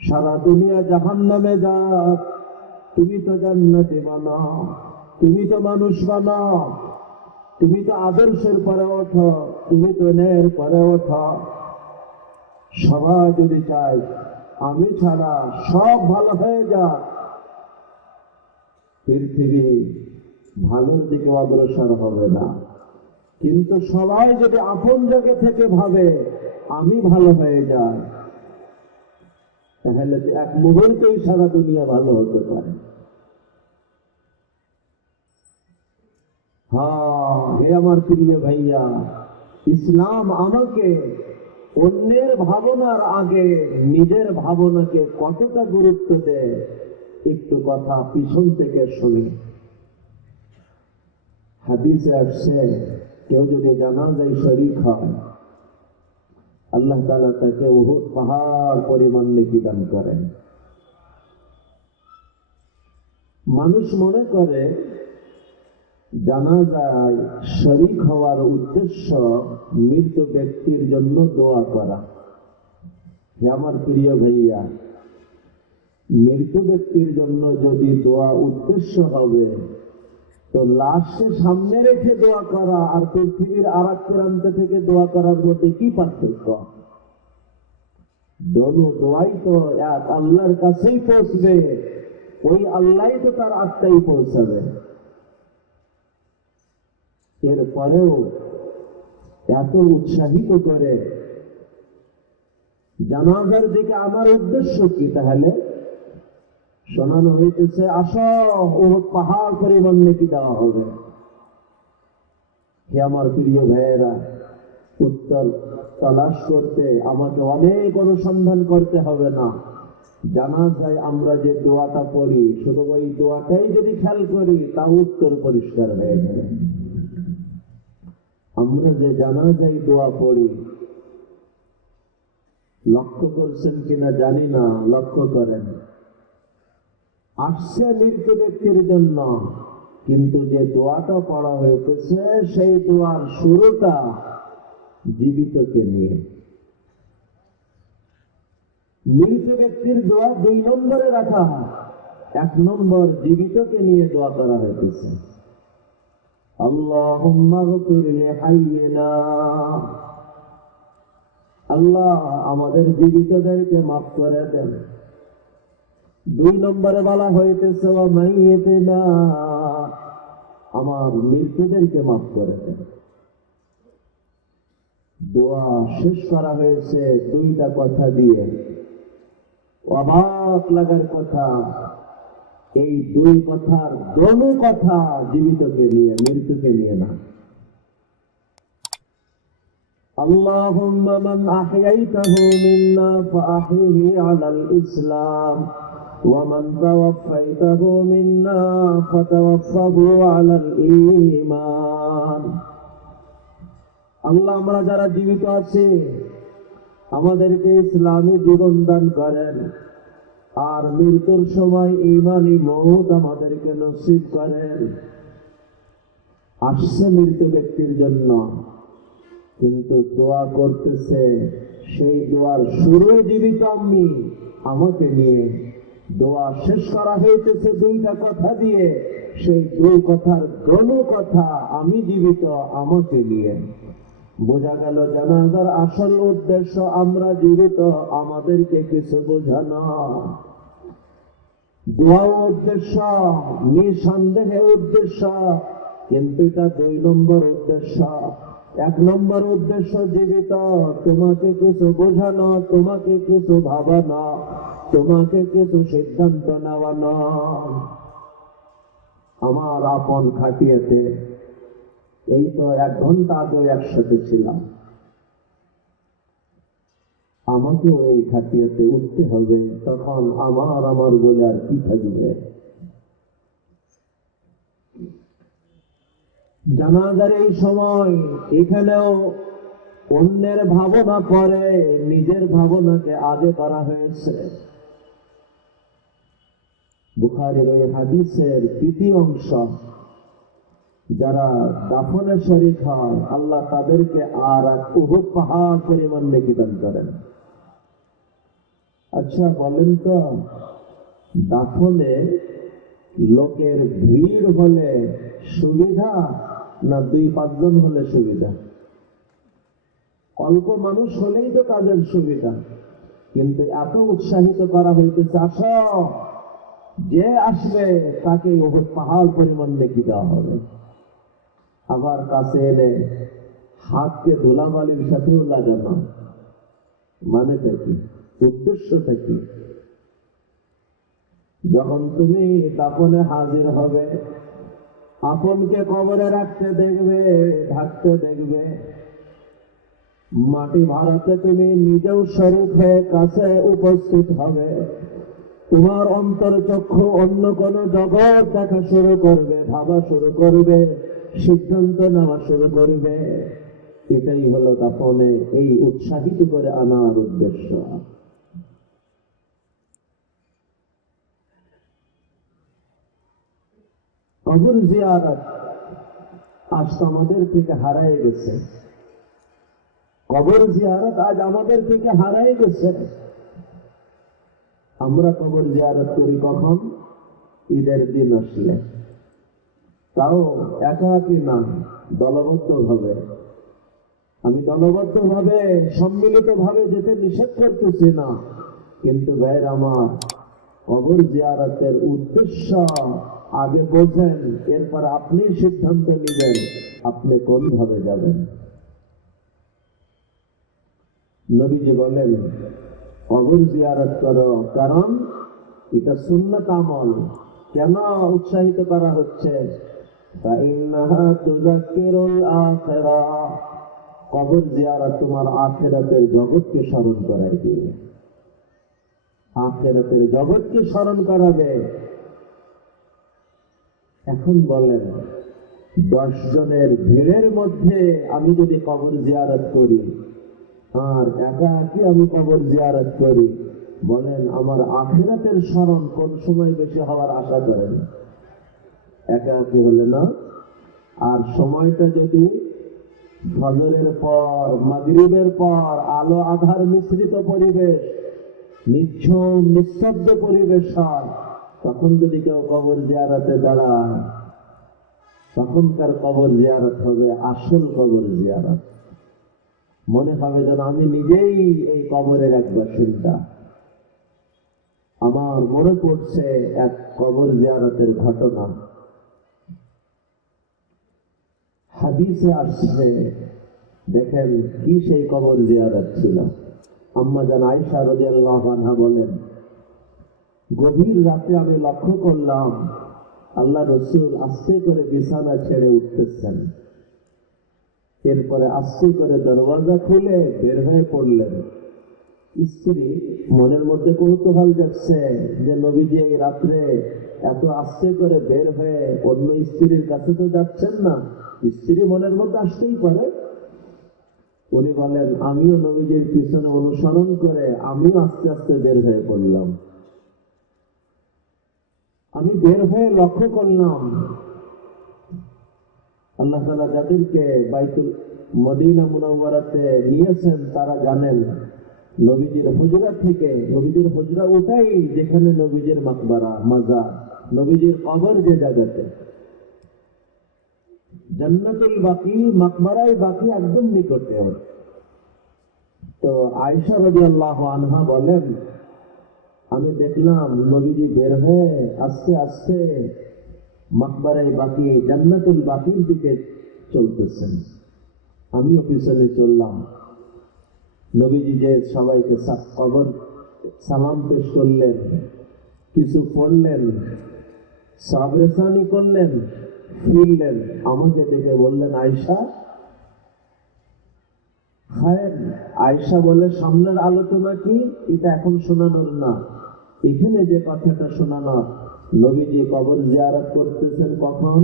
সারা দুনিয়া জাহান্নামে যাক, তুমি তো জান্নাতে বানাও, তুমি তো মানুষ বানাও, তুমি তো আদর্শের পরে ওঠো, তুমি তো ন্যায়ের পরে ওঠো। সবাই যদি চাই আমি ছাড়া সব ভালো হয়ে যাক, পৃথিবী ভালোর দিকে অগ্রসর হবে না। কিন্তু সবাই যদি আপন জগৎ থেকে ভাবে আমি ভালো হয়ে যাই, তাহলে এক মুহূর্তেই সারা দুনিয়া ভালো হতে পারে। হ্যাঁ, হে আমার প্রিয় ভাইয়া, ইসলাম আমাকে অন্যের ভাবনার আগে নিজের ভাবনাকে কতটা গুরুত্ব দেয়, একটু কথা পিছন থেকে শুনি। হাদিসে আসছে, কেউ যদি জানাজায় শরীক হয়, আল্লাহ তাআলা তাকে উহুদ পাহাড় পরিমাণ নেকি দান করেন। মানুষ মনে করে জানাজায় শরীক হওয়ার উদ্দেশ্য মৃত ব্যক্তির জন্য দোয়া করা। হে আমার প্রিয় ভাইয়া, মৃত ব্যক্তির জন্য যদি দোয়া উদ্দেশ্য হবে, তো লাশকে সামনে রেখে দোয়া করা আর পৃথিবীর আর এক প্রান্ত থেকে দোয়া করার মধ্যে কি পার্থক্য? দোনো দোয়াই তো এক আল্লাহর কাছেই পৌঁছবে, ওই আল্লাহই তো তার আত্মাই পৌঁছাবে। এরপরেও এত উৎসাহিত করে জানাজার দিকে আমার উদ্দেশ্য কি? তাহলে শোনানো হইতেছে, আসো উহুদ পাহাড় পরিমাণ নেকি দেওয়া হবে। হে আমার প্রিয় ভাইয়েরা, উত্তর তালাশ করতে আমাকে অনেক অনুসন্ধান করতে হবে না। জানাজায় আমরা যে দোয়াটা পড়ি, শুধু ওই দোয়াটাই যদি খেয়াল করি, তা উত্তর পরিষ্কার হয়ে যাবে। আমরা যে জানাজায় দোয়া পড়ি, লক্ষ্য করছেন কিনা জানি না, লক্ষ্য করেন। আসছে মৃত ব্যক্তির জন্য, কিন্তু যে দোয়াটা পড়া হইতেছে সেই দোয়ার শুরুটা জীবিতকে নিয়ে। মৃত ব্যক্তির দোয়া 2 নম্বরে রাখা, 1 নম্বর জীবিতকে নিয়ে দোয়া করা হইতেছে। আল্লাহুম্মা গফির লিহাইয়িনা, আল্লাহ আমাদের জীবিতদেরকে মাফ করে দেন। 2 নম্বরে বলা হইতেছে ওয়া মাইয়িতিনা, আমার মৃতদেরকে মাফ করে দেন। দোয়া শেষ করা হয়েছে 2টা কথা দিয়ে। অবাক লাগার কথা, এই দুই কথার দোনো কথা জীবিতকে নিয়ে, মৃত্যুকে নিয়ে না। আল্লাহুম্মা মান আহয়াইতাহু মিন্না ফাআহইহি আলাল ইসলাম ওয়া মান তাওয়াফাইতাহু মিন্না ফাতাওয়াফাহু আলাল ঈমান। আল্লাহ, আমরা যারা জীবিত আছি আমাদেরকে ইসলামী জীবন দান করেন, আর মৃত্যুর সময় ঈমানী মওত আমাদেরকে নসিব করেন। আসছে মৃত্যু ব্যক্তির জন্য, কিন্তু দোয়া করতেছে, সেই দোয়ার শুরু জীবিত আমি, আমাকে নিয়ে। দোয়া শেষ করা হইতেছে দুইটা কথা দিয়ে, সেই দুই কথার কোনো কথা আমি জীবিত, আমাকে নিয়ে। বোঝা গেল জানাজার আসল উদ্দেশ্য আমরা জীবিত, আমাদেরকে কিছু বোঝানো। দোয়া উদ্দেশ্য, নিঃসন্দেহে উদ্দেশ্য, কিন্তু এটা 2 নম্বর উদ্দেশ্য। 1 নম্বর উদ্দেশ্য জীবিত, তোমাকে কিছু বোঝানো, তোমাকে কিছু ভাবানো, তোমাকে কিছু সিদ্ধান্ত নেওয়ানো। আমার আপন খাটিয়েতে এই তো 1 ঘন্টা আগে একসাথে ছিলাম, আমাকেও এই খাটিয়েতে উঠতে হবে। তখন আমার বলে আর কি থাকবে? জানাজার এই সময় এখানেও অন্যের ভাবনা পরে, নিজের ভাবনাকে আগে করা হয়েছে। বুখারীর ওই হাদিসের 3য় অংশ, যারা দাফনে শরীক হয় আল্লাহ তাদেরকে আর এক উহুদ পাহাড় পরিমাণ নেকি দান করেন। আচ্ছা বলেন তো, দাফনে লোকের ভিড় হলে সুবিধা না 2-5 জন হলে সুবিধা? অল্প মানুষ হলেই তো কাজের সুবিধা, কিন্তু এত উৎসাহিত করা হইতেছে, আসো, যে আসবে তাকে উহুদ পাহাড় পরিমাণ নেকি দেওয়া হবে। আবার কাছে এলে হাতকে ধুলাবালির সাথেও লাগানো, মানেটা কি? উদ্দেশ্যটা কি? যখন তুমি দাফনে হাজির হবে, আপনকে কবরে রাখতে দেখবে, ঢাকতে দেখবে, মাটি ভাড়াতে তুমি নিজেও শরীক হয়ে কাছে উপস্থিত হবে। তোমার অন্তর চক্ষু অন্য কোন জগৎ দেখা শুরু করবে, ভাবা শুরু করবে, সিদ্ধান্ত নেওয়া শুরু করবে। এটাই হলো দাফনে এই উৎসাহিত করে আনার উদ্দেশ্য। কবর জিয়ারত আজ আমাদের থেকে হারায় গেছে। কবর জিয়ারত আজ আমাদের থেকে হারায় গেছে। আমরা কবর জিয়ারত করি কখন? ঈদের দিন আসলে, তাও একাকী না, দলবদ্ধ ভাবে। আমি দলবদ্ধ ভাবে, সম্মিলিত ভাবে যেতে নিষেধ করতেছি না, কিন্তু ভাইয়ের আমার, কবর জিয়ারতের উদ্দেশ্য আগে বোঝেন, এরপর আপনি সিদ্ধান্ত নেবেন আপনি কোন ভাবে যাবেন। নবীজি বলেন কবর জিয়ারত করো, কারণ এটা সুন্নাত আমল। কেন উৎসাহিত করা হচ্ছে? ফাইন্নাহা তুযাক্কিরুল আখিরাহ, কবর জিয়ারত তোমার আখিরাতের জগৎকে স্মরণ করাই দিবে, আখিরাতের জগৎকে স্মরণ করাবে। এখন বলেন, 10 জনের ভিড়ের মধ্যে আমি যদি কবর জিয়ারত করি আর একাকী আমি কবর জিয়ারত করি, বলেন আমার আখিরাতের স্মরণ কোন সময় বেশি হওয়ার আশা করেন? একাকী হলে না? আর সময়টা যদি ফজরের পর, মাগরিবের পর, আলো আধার মিশ্রিত পরিবেশ, নিঝুম নিস্তব্ধ পরিবেশ হয়, তখন যদি কেউ কবর জিয়ারতে দাঁড়ায়, তখনকার কবর জিয়ারত হবে আসল কবর জিয়ারত। মনে হবে যেন আমি নিজেই এই কবরের এক বাসিন্দা। আমার মনে পড়ছে এক কবর জিয়ারতের ঘটনা। হাদিসে আসছে, দেখেন কি সেই কবর জিয়ারত ছিল। আম্মা জান আয়েশা রাদিয়াল্লাহু আনহা বলেন, গভীর রাতে আমি লক্ষ্য করলাম আল্লাহ রসুল আস্তে করে বিছানা ছেড়ে উঠতেছেন। এরপরে আস্তে করে দরওয়াজা খুলে বের হয়ে পড়লেন। স্ত্রী মনের মধ্যে কৌতূহল জাগছে যে নবীজি এই রাত্রে এত আস্তে করে বের হয়ে অন্য স্ত্রীর কাছে তো যাচ্ছেন না, স্ত্রী মনের মধ্যে আসতেই পারে। উনি বলেন, আমিও নবীজির পিছনে অনুসরণ করে আমিও আস্তে আস্তে বের হয়ে পড়লাম। আমি বের হয়ে লক্ষ্য করলাম আল্লাহ তাআলা যাদেরকে বাইতুল মদিনা মুনাওয়ারাতে নিয়েছেন তারা জানেন নবীজির হুজরা থেকে, নবীজির হুজরা ওটাই যেখানে নবীজির মাকবারা, মাজার, নবীজির কবর যে জায়গাতে, জান্নাতুল বাকি, মাকবারায়ে বাকি একদম নিকটে। তো আয়েশা রাদিয়াল্লাহু আনহা বলেন, আমি দেখলাম নবীজি বের হয়ে আস্তে আস্তে মাকবারায়ে বাকি, জান্নাতুল বাকির দিকে চলতেছেন। আমিও পিছনে চললাম। নবীজি যে সবাইকে কবর সালাম পেশ করলেন, কিছু পড়লেন, সাবরেসানি করলেন, ফিরলেন। আমাকে দেখে বললেন, আয়েশা। হ্যাঁ, আয়েশা বলে, সামনের আলোচনা কি, এটা এখন শোনানোর না, এখানে যে কথাটা শোনানোর। নবীজি কবর জিয়ারত করতেছেন কখন,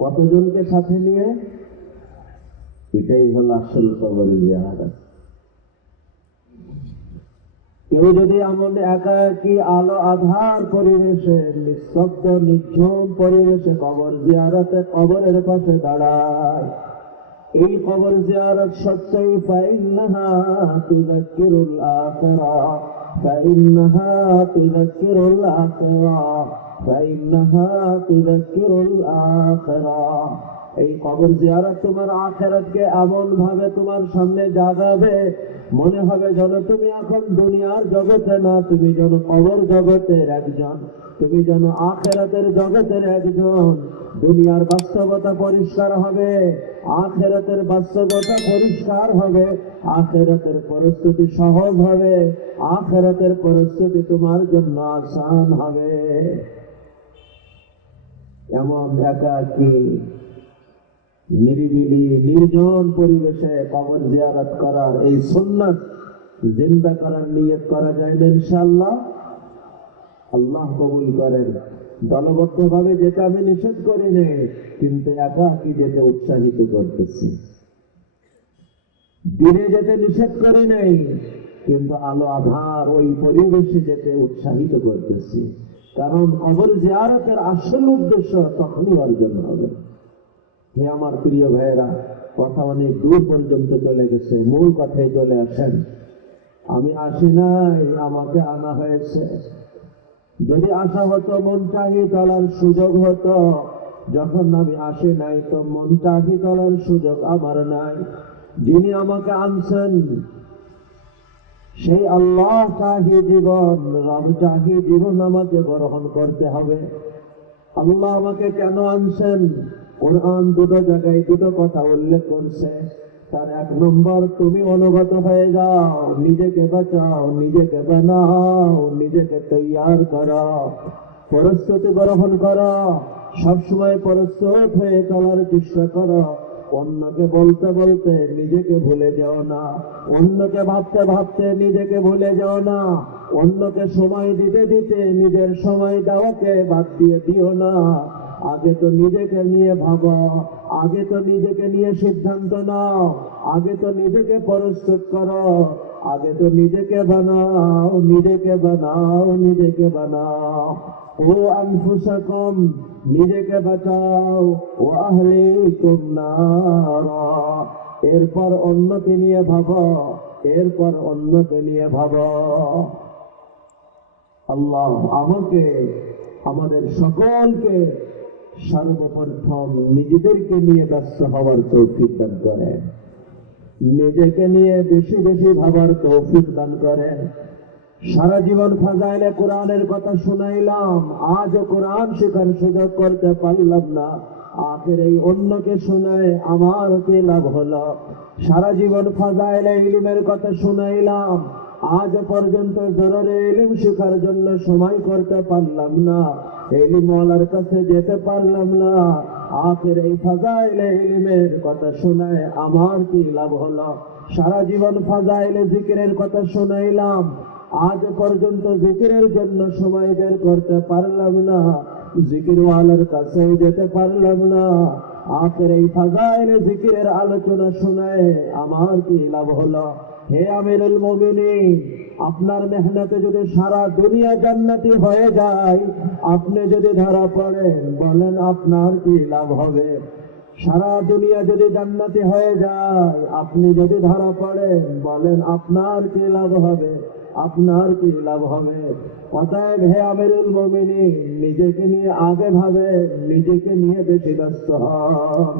কতজনকে সাথে নিয়ে, এটাই হলো আসল কবর জিয়ারত। কেউ যদি আমাদের একাকী আলো আধার পরিবেশে, নিঃশব্দ নির্জন পরিবেশে কবর জিয়ারতে কবরের পাশে দাঁড়ায়, এই কবর জিয়ারত সত্যই ফাইন্নাহা তুযাক্কিরুল আখিরা, ফাইন্নাহা তুযাক্কিরুল আখিরা, ফাইন্নাহা তুযাক্কিরুল আখিরা। এই কবর জিয়ারত তোমার আখিরাতকে এমন ভাবে তোমার সামনে জাগাবে, মনে হবে যেন তুমি এখন দুনিয়ার জগতে না, তুমি যেন কবর জগতের একজন, তুমি যেন আখিরাতের জগতের একজন। দুনিয়ার বাস্তবতা পরিষ্কার হবে, আখিরাতের বাস্তবতা পরিষ্কার হবে, আখিরাতের পরিস্থিতি সহজ হবে, আখিরাতের পরিস্থিতি তোমার জন্য আসান হবে। এমন একাকী নিরিবিলি নির্জন পরিবেশে কবর জিয়ারত করার এই সুন্নাত জিন্দা করার নিয়ত করা যায় না ইনশাআল্লাহ। আল্লাহ কবুল করেন। দলবদ্ধ ভাবে যেটা আমি নিষেধ করি নাই, কিন্তু একাকী যেতে উৎসাহিত করতেছি। দিনে যেতে নিষেধ করি নাই, কিন্তু আলো আধার ওই পরিবেশে যেতে উৎসাহিত করতেছি। কারণ কবর জিয়ারতের আসল উদ্দেশ্য তখনই অর্জন হবে। হে আমার প্রিয় ভাইয়েরা, কথা অনেক দূর পর্যন্ত চলে গেছে, মূল কথায় চলে আসেন। আমি আসি নাই, আমাকে আনা হয়েছে। যদি আসা হতো মন চাহি চলার সুযোগ হতো, যখন আমি আসি নাই তো মন চাহি চলার সুযোগ আমার নাই। যিনি আমাকে আনছেন সেই আল্লাহ চাহি জীবন, রব চাহি জীবন আমাকে গ্রহণ করতে হবে। আল্লাহ আমাকে কেন আনছেন? কোরআন দুটো জায়গায় দুটো কথা উল্লেখ করছে। তার এক নম্বর, তুমি অনুগত হয়ে যাও, নিজেকে বাঁচাও, নিজেকে বানাও, নিজেকে তৈয়ার করো, প্রস্তুতি গ্রহণ করো, সবসময় প্রস্তুত হয়ে চলার চেষ্টা করো। অন্যকে বলতে বলতে নিজেকে ভুলে যাও না, অন্যকে ভাবতে ভাবতে নিজেকে ভুলে যাও না, অন্যকে সময় দিতে দিতে নিজের সময় দেওয়াকে বাদ দিয়ে দিও না। আগে তো নিজেকে নিয়ে ভাবো, আগে তো নিজেকে নিয়ে সিদ্ধান্ত নাও, আগে তো নিজেকে প্রস্তুত করো, আগে তো নিজেকে বানাও, নিজেকে বানাও, নিজেকে বানাও। ও আনফুসাকুম, নিজেকে বাঁচাও, ও আহলিকুম নারা, এরপর অন্যকে নিয়ে ভাবো, এরপর অন্যকে নিয়ে ভাবো। আল্লাহ আমাকে, আমাদের সকলকে সর্বপ্রথম নিজেদেরকে নিয়ে ব্যস্ত হওয়ার তৌফিক দান করেন, নিজেকে নিয়ে বেশি বেশি ভাবার তৌফিক দান করেন। সারা জীবন ফাজাইলে কোরআনের কথা শুনাইলাম, আজও কোরআন শেখার সুযোগ করতে পারলাম না। আখের এই অন্যকে শুনায় আমার কি লাভ হলো? সারা জীবন ফাজাইলে ইলমের কথা শুনাইলাম, আজ পর্যন্ত জরুরি ইলম শেখার জন্য সময় করতে পারলাম না, ইলম ওয়ালার কাছে যেতে পারলাম না, আখের এই ফাজাইলে ইলমের কথা শোনায় আমার কি লাভ হলো? সারা জীবন ফাজাইলে জিকিরের কথা শোনাইলাম, আজ পর্যন্ত জিকিরের জন্য সময় বের করতে পারলাম না, জিকির ওয়ালার কাছে যেতে পারলাম না, আখের এই ফাজাইলে জিকিরের আলোচনা শোনায় আমার কি লাভ হলো? হে আমিরুল মুমিনিন, আপনার মেহনতে যদি সারা দুনিয়া জান্নাতি হয়ে যায়, আপনি যদি ধরা পড়েন, বলেন আপনার কি লাভ হবে? সারা দুনিয়া যদি জান্নাতি হয়ে যায়, আপনি যদি ধরা পড়েন, বলেন আপনার কি লাভ হবে? আপনার কি লাভ হবে? অতএব হে আমিরুল মুমিনিন, নিজেকে নিয়ে আগে ভাবে, নিজেকে নিয়ে বেশি ব্যস্ত হন।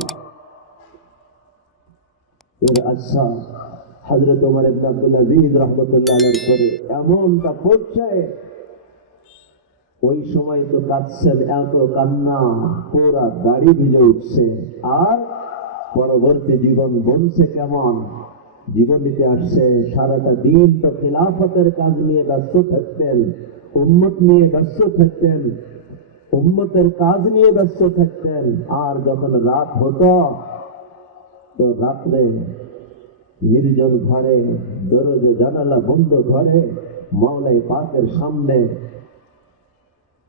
এর আচ্ছা হযরত ওমর ইবনে আব্দুল আজিজ রাহমাতুল্লাহ আলাইহির পরে এমনটা পড়ছে, ওই সময় তো কাঁদছেন, এত কান্না পুরা দাড়ি ভিজে উঠছে। আর পরবর্তী জীবন বনছে কেমন? জীবনীতে আসছে সারাটা দিন তো খিলাফতের কাজ নিয়ে ব্যস্ত থাকতেন, উম্মত নিয়ে ব্যস্ত থাকতেন, উম্মতের কাজ নিয়ে ব্যস্ত থাকতেন। আর যখন রাত হতো তো রাত্রে নির্জন ঘরে, দরজা জানালা বন্ধ ঘরে, মাওলাই পাকের সামনে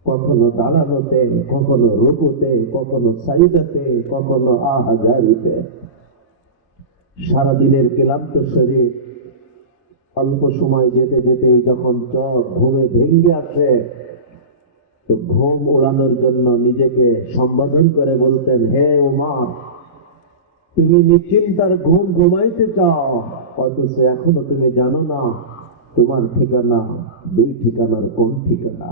কখনো দাঁড়ানোতে, কখনো রুকুতে, কখনো সাজদাতে, কখনো আহাজারিতে, সারাদিনের ক্লান্ত শরীর অল্প সময় যেতে যেতে যখন চোখ ঘুমে ভেঙে আসে, তো ঘুম ওড়ানোর জন্য নিজেকে সম্বোধন করে বলতেন, হে ওমর, তুমি নিশ্চিন্তার ঘুম ঘুমাইতে চাও, অথচ এখনো তুমি জানো না তোমার ঠিকানা দুই ঠিকানার কোন ঠিকানা?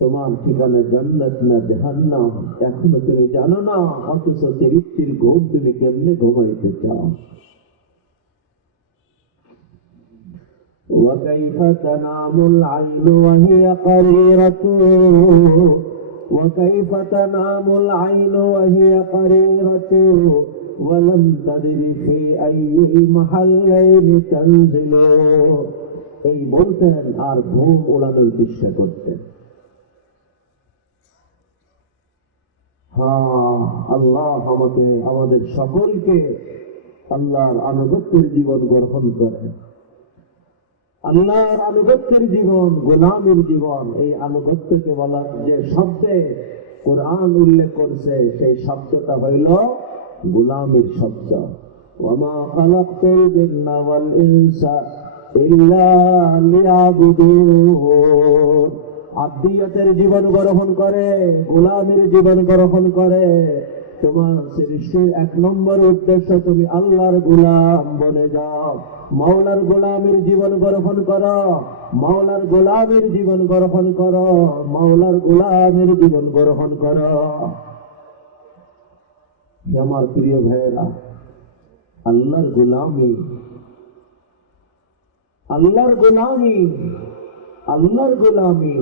তোমার ঠিকানা জান্নাত না জাহান্নাম এখনো তুমি জানো না, অথচ তৃপ্তির ঘুম তুমি কেমনে ঘুমাইতে চাও? وكيف تنام العين وهي قريرة وكيف تنام العين وهي قريرة ولم تدر في أي المحلين تنزل। এই বলতেন আর ঘুম ওড়ানোর চেষ্টা করতেন। হ্যাঁ, আল্লাহ আমাদের সকলকে আল্লাহর আনুগত্যের জীবন গ্রহণ করেন। আল্লাহর আনুগত্যের জীবন, গোলামের জীবন, এই আনুগত্যকে বলা যে শব্দে কোরআন উল্লেখ করছে, সেই শব্দটা হইল গোলামের শব্দ। ওয়ামা খালাকতুল জিন্না ওয়াল ইনসা ইল্লা লিয়াবুদুন। আব্দিয়তের জীবন গ্রহণ করে, গোলামের জীবন গ্রহণ করে। তোমার সৃষ্টির এক নম্বর উদ্দেশ্য তুমি আল্লাহর গোলাম বনে যাও, মাওলার গোলামের জীবন গ্রহণ করো, মাওলার গোলামের জীবন গ্রহণ করো, মাওলার গোলামের জীবন গ্রহণ করো। আমার প্রিয় ভাইয়েরা, আল্লাহর গোলামি, আল্লাহর গোলামি, আল্লাহর গোলামি।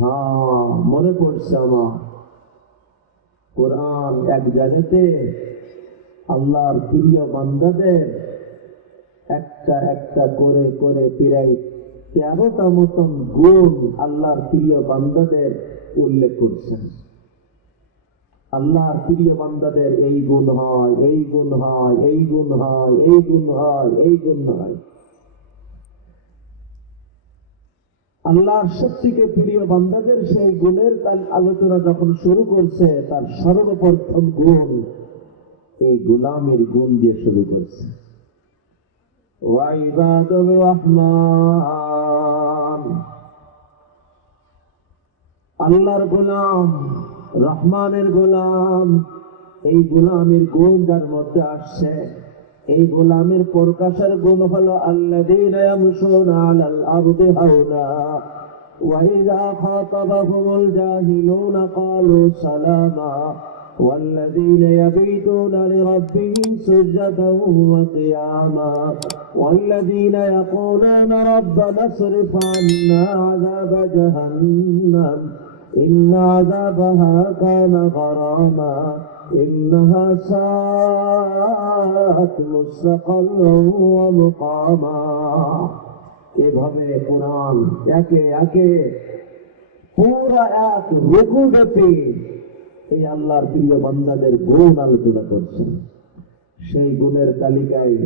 হ্যাঁ, মনে পড়ছে আমার কোরআন এক জায়গাতে আল্লাহর প্রিয় বান্দাদের একটা একটা করে করে প্রায় 13টা মতন গুণ আল্লাহর প্রিয় বান্দাদের উল্লেখ করছেন। আল্লাহর প্রিয় বান্দাদের এই গুণ হয়, এই গুণ হয়, এই গুণ হয়, এই গুণ হয়, এই গুণ হয়। আল্লাহর সত্যিকে প্রিয় বান্দাদের সেই গুণের তার আলোচনা যখন শুরু করছে, তার সর্বপ্রথম গুণ এই গোলামের গুণ দিয়ে শুরু করছে। ওয়াইবাদুর রহমান, আল্লাহর গোলাম, রহমানের গোলাম, এই গোলামের গুণ যার মধ্যে আসছে, এই গোলামের প্রকাশের গুণ হলো আল্লাযীনা ইয়ামশুনা আলাল আরদি হাওনা ওয়া ইযা খাতাবাহুমুল জাহিলুনা ক্বালু সালামা ওয়াল্লাযীনা ইয়াবীতুনা লিরাব্বিহিম সুজদান ওয়া কিয়ামা ওয়াল্লাযীনা ইয়াকুলুনা রাব্বানা ইসরিফ 'আন্না 'আযাবা জাহান্নাম ইন্না 'আযাবাহা কানা গরামা إنها ساءت مستقرا ومقاما। এভাবে কোরআন একে একে পুরা এক রুকু ব্যাপী এই আল্লাহর প্রিয় বান্দাদের গুণ আলোচনা করছেন। সেই গুণের তালিকায়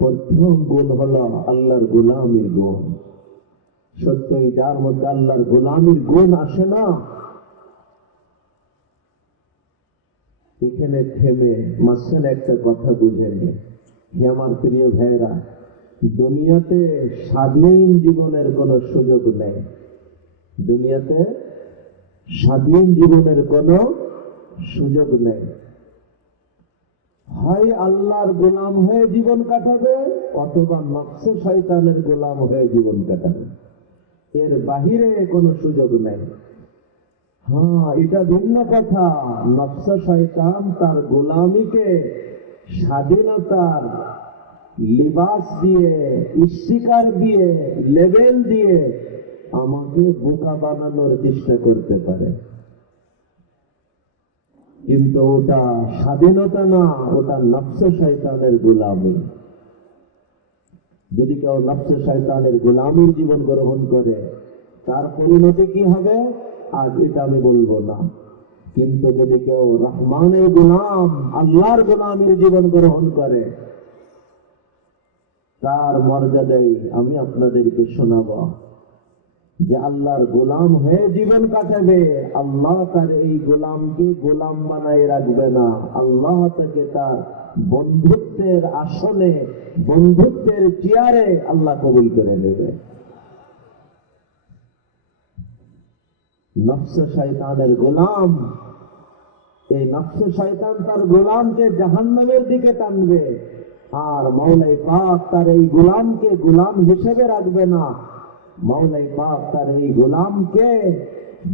প্রথম গুণ হলো আল্লাহর গোলামির গুণ। সত্যই যার মধ্যে আল্লাহর গোলামির গুণ আসে না, এখানে থেমে মাঝখানে একটা কথা বুঝে নি। হে আমার প্রিয় ভাইরা, দুনিয়াতে স্বাধীন জীবনের কোনো সুযোগ নেই। দুনিয়াতে স্বাধীন জীবনের কোনো সুযোগ নেই। হয় আল্লাহর গোলাম হয়ে জীবন কাটাবে, অথবা নফস শয়তানের গোলাম হয়ে জীবন কাটাবে। এর বাহিরে কোনো সুযোগ নেই। হ্যাঁ, এটা ভিন্ন কথা। নফস শয়তান তার গোলামিকে স্বাধীনতার লিবাস দিয়ে, ইস্তিকার দিয়ে, লেবেল দিয়ে আমাকে বোকা বানানোর চেষ্টা করতে পারে, কিন্তু ওটা স্বাধীনতা না, ওটা নফস শয়তানের গোলামি। যদি কেউ নফস শয়তানের গোলামির জীবন গ্রহণ করে, তার পরিণতি কি হবে আজ এটা আমি বলবো না। কিন্তু যদি কেউ রহমানের গোলাম, আল্লাহর গোলামির জীবন গ্রহণ করে, তার মর্যাদায় আমি আপনাদেরকে শোনাবো যে আল্লাহর গোলাম হয়ে জীবন কাটাবে। আল্লাহ তার এই গোলামকে গোলাম বানায় রাখবে না, আল্লাহ তাকে তার বন্ধুত্বের আসনে, বন্ধুত্বের চেয়ারে আল্লাহ কবুল করে নেবে। নফস শয়তানের গোলাম, এই নফস শয়তান তার গোলামকে জাহান্নামের দিকে টানবে, আর মওলাই পাক তার এই গোলামকে গোলাম হিসেবে রাখবে না। মওলাই পাক তার এই গোলামকে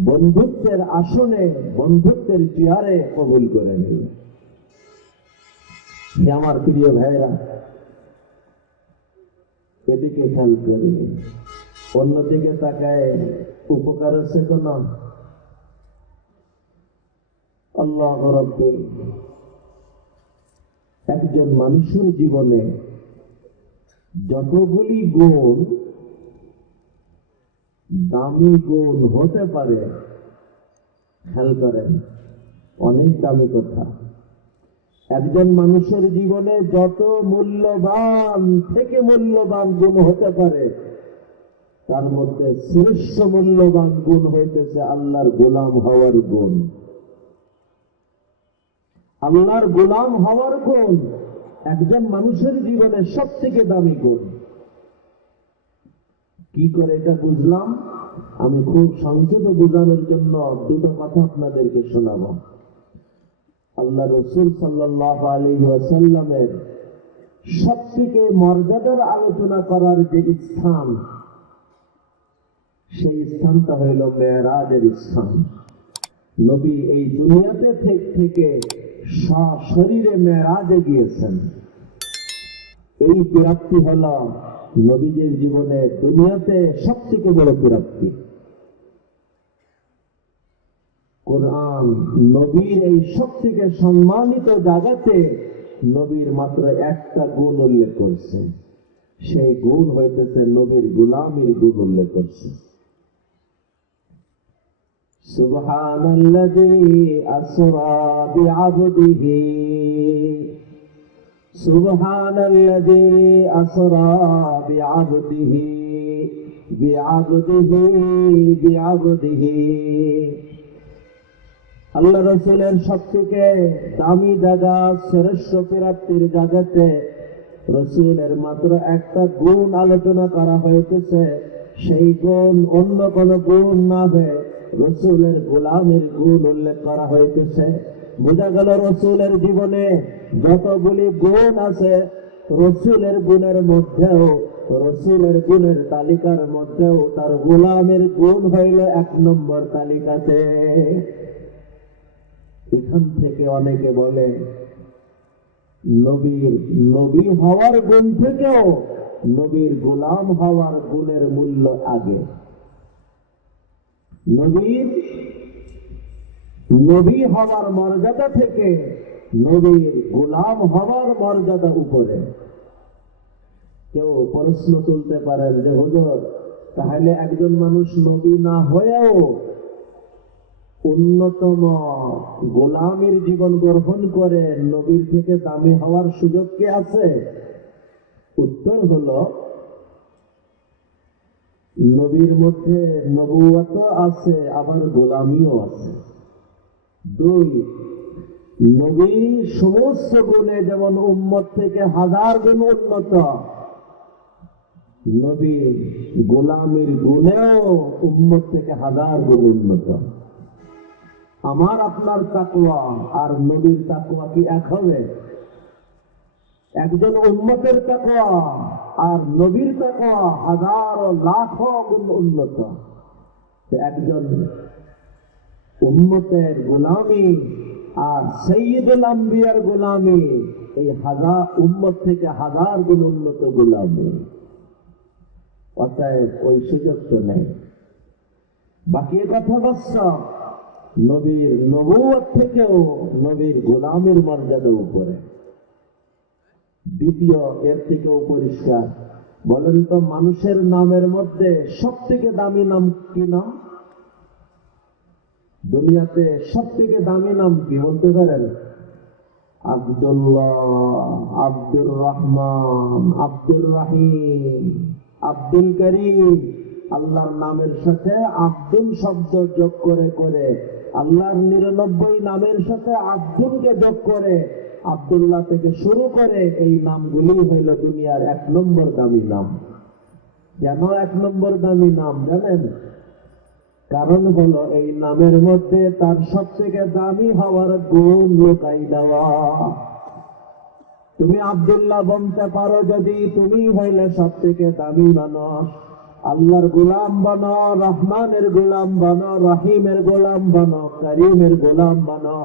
বন্ধুত্বের আসনে, বন্ধুত্বের চেয়ারে কবুল করে নেবে। আমার প্রিয় ভাইরা, এদিকে খেয়াল করি, অন্যদিকে তাকায় উপকার আছে কোন? আল্লাহ রাব্বুল একজন মানুষের জীবনে যতগুলি গুণ, দামি গুণ হতে পারে, খেয়াল করেন, অনেক দামি কথা। একজন মানুষের জীবনে যত মূল্যবান থেকে মূল্যবান গুণ হতে পারে, তার মধ্যে শ্রেষ্ঠ মূল্যবান গুণ হইতেছে আল্লাহর গোলাম হওয়ার গুণ। আল্লাহর গোলাম হওয়ার গুণ একজন মানুষের জীবনে সব থেকে দামি গুণ। কি করে এটা বুঝলাম? আমি খুব সংক্ষেপে বোঝানোর জন্য দুটো কথা আপনাদেরকে শোনাবো। আল্লাহ রাসূল সাল্লাল্লাহু আলাইহি ওয়াসাল্লামের সবথেকে মর্যাদার আলোচনা করার যে স্থান, সেই স্থানটা হইল মেরাজের স্থান। নবী এই দুনিয়াতে থেকে সশরীরে মেরাজে গিয়েছেন। এই প্রাপ্তি হল নবীজির জীবনে দুনিয়াতে সবথেকে বড় প্রাপ্তি। কোরআন নবীর এই সবথেকে সম্মানিত জায়গাতে নবীর মাত্র একটা গুণ উল্লেখ করছে, সেই গুণ হইতেছে নবীর গোলামির গুণ উল্লেখ করছে। সুবহানাল্লাযী আসরা বিআবদিহি, সুবহানাল্লাযী আসরা বিআবদিহি, বিআবদিহি, বিআবদিহি। আল্লাহ রাসূলের সবথেকে দামি জায়গা, শ্রেষ্ঠ প্রাপ্তির জায়গাতে রাসূলের মাত্র একটা গুণ আলোচনা করা হইতেছে। সেই গুণ অন্য কোন গুণ না হয়ে রাসূলের গোলামের গুণ উল্লেখ করা হইতেছে। বোঝা গেল রাসূলের জীবনে যতগুলি গুণ আছে, রাসূলের গুণের মধ্যেও, রাসূলের গুণের তালিকার মধ্যেও তার গোলামের গুণ হইল 1 নম্বর তালিকাতে। এখান থেকে অনেকে বলে নবী হওয়ার গুণ থেকেও নবীর গোলাম হওয়ার গুণের মূল্য আগে। নবীর নবী হওয়ার মর্যাদা থেকে নবীর গোলাম হওয়ার মর্যাদা উপরে। কেউ প্রশ্ন তুলতে পারেন যে হুজুর, তাহলে একজন মানুষ নবী না হয়েও অন্যতম গোলামের জীবন গ্রহণ করে নবীর থেকে দামি হওয়ার সুযোগ কি আছে? উত্তর হলো, নবীর মধ্যে নবুয়ত আছে, আবার গোলামিও আছে। দুই, নবী সমস্ত গুণে যেমন উম্মত থেকে 1000 গুণ উন্নত, নবী গোলামের গুণেও উম্মত থেকে 1000 গুণ উন্নত। আমার আপনার তাকওয়া আর নবীর তাকওয়া কি এক হবে? একজন উম্মতের তাকওয়া আর নবীর তাকওয়া 1000 লাখ গুণ উন্নত। একজন উম্মতের গোলামি আর সাইয়্যিদুল আম্বিয়ার গোলামি, এই 1000 উম্মত থেকে 1000 গুণ উন্নত গোলামি। অতএব ওই সুযোগ তো নেই। বাকি কথা বাস্তব, নবীর নবুয়ত থেকেও নবীর গোলামের মর্যাদা উপরে। দ্বিতীয়, এর থেকেও পরিষ্কার, বলেন তো মানুষের নামের মধ্যে সব থেকে দামি নাম কি নাম? দুনিয়াতে সব থেকে দামি নাম কি বলতে পারেন? আব্দুল্লাহ, আব্দুর রহমান, আব্দুর রহিম, আব্দুল করিম। আল্লাহর নামের সাথে আব্দুল শব্দ যোগ করে করে, আল্লাহর 99 নামের সাথে আব্দুলকে যোগ করে, আব্দুল্লাহ থেকে শুরু করে এই নামগুলি হইল দুনিয়ার 1 নম্বর দামি নাম। কেন 1 নম্বর দামি নাম জানেন? কারণ হলো এই নামের মধ্যে তার সব থেকে দামি হওয়ার গুণ লুকাই দেওয়া। তুমি আব্দুল্লাহ বলতে পারো যদি, তুমি হইলে সব থেকে দামি মানুষ। আল্লাহর গোলাম বানো, রহমানের গোলাম বানো, রহিমের গোলাম বানো, করিমের গোলাম বানো,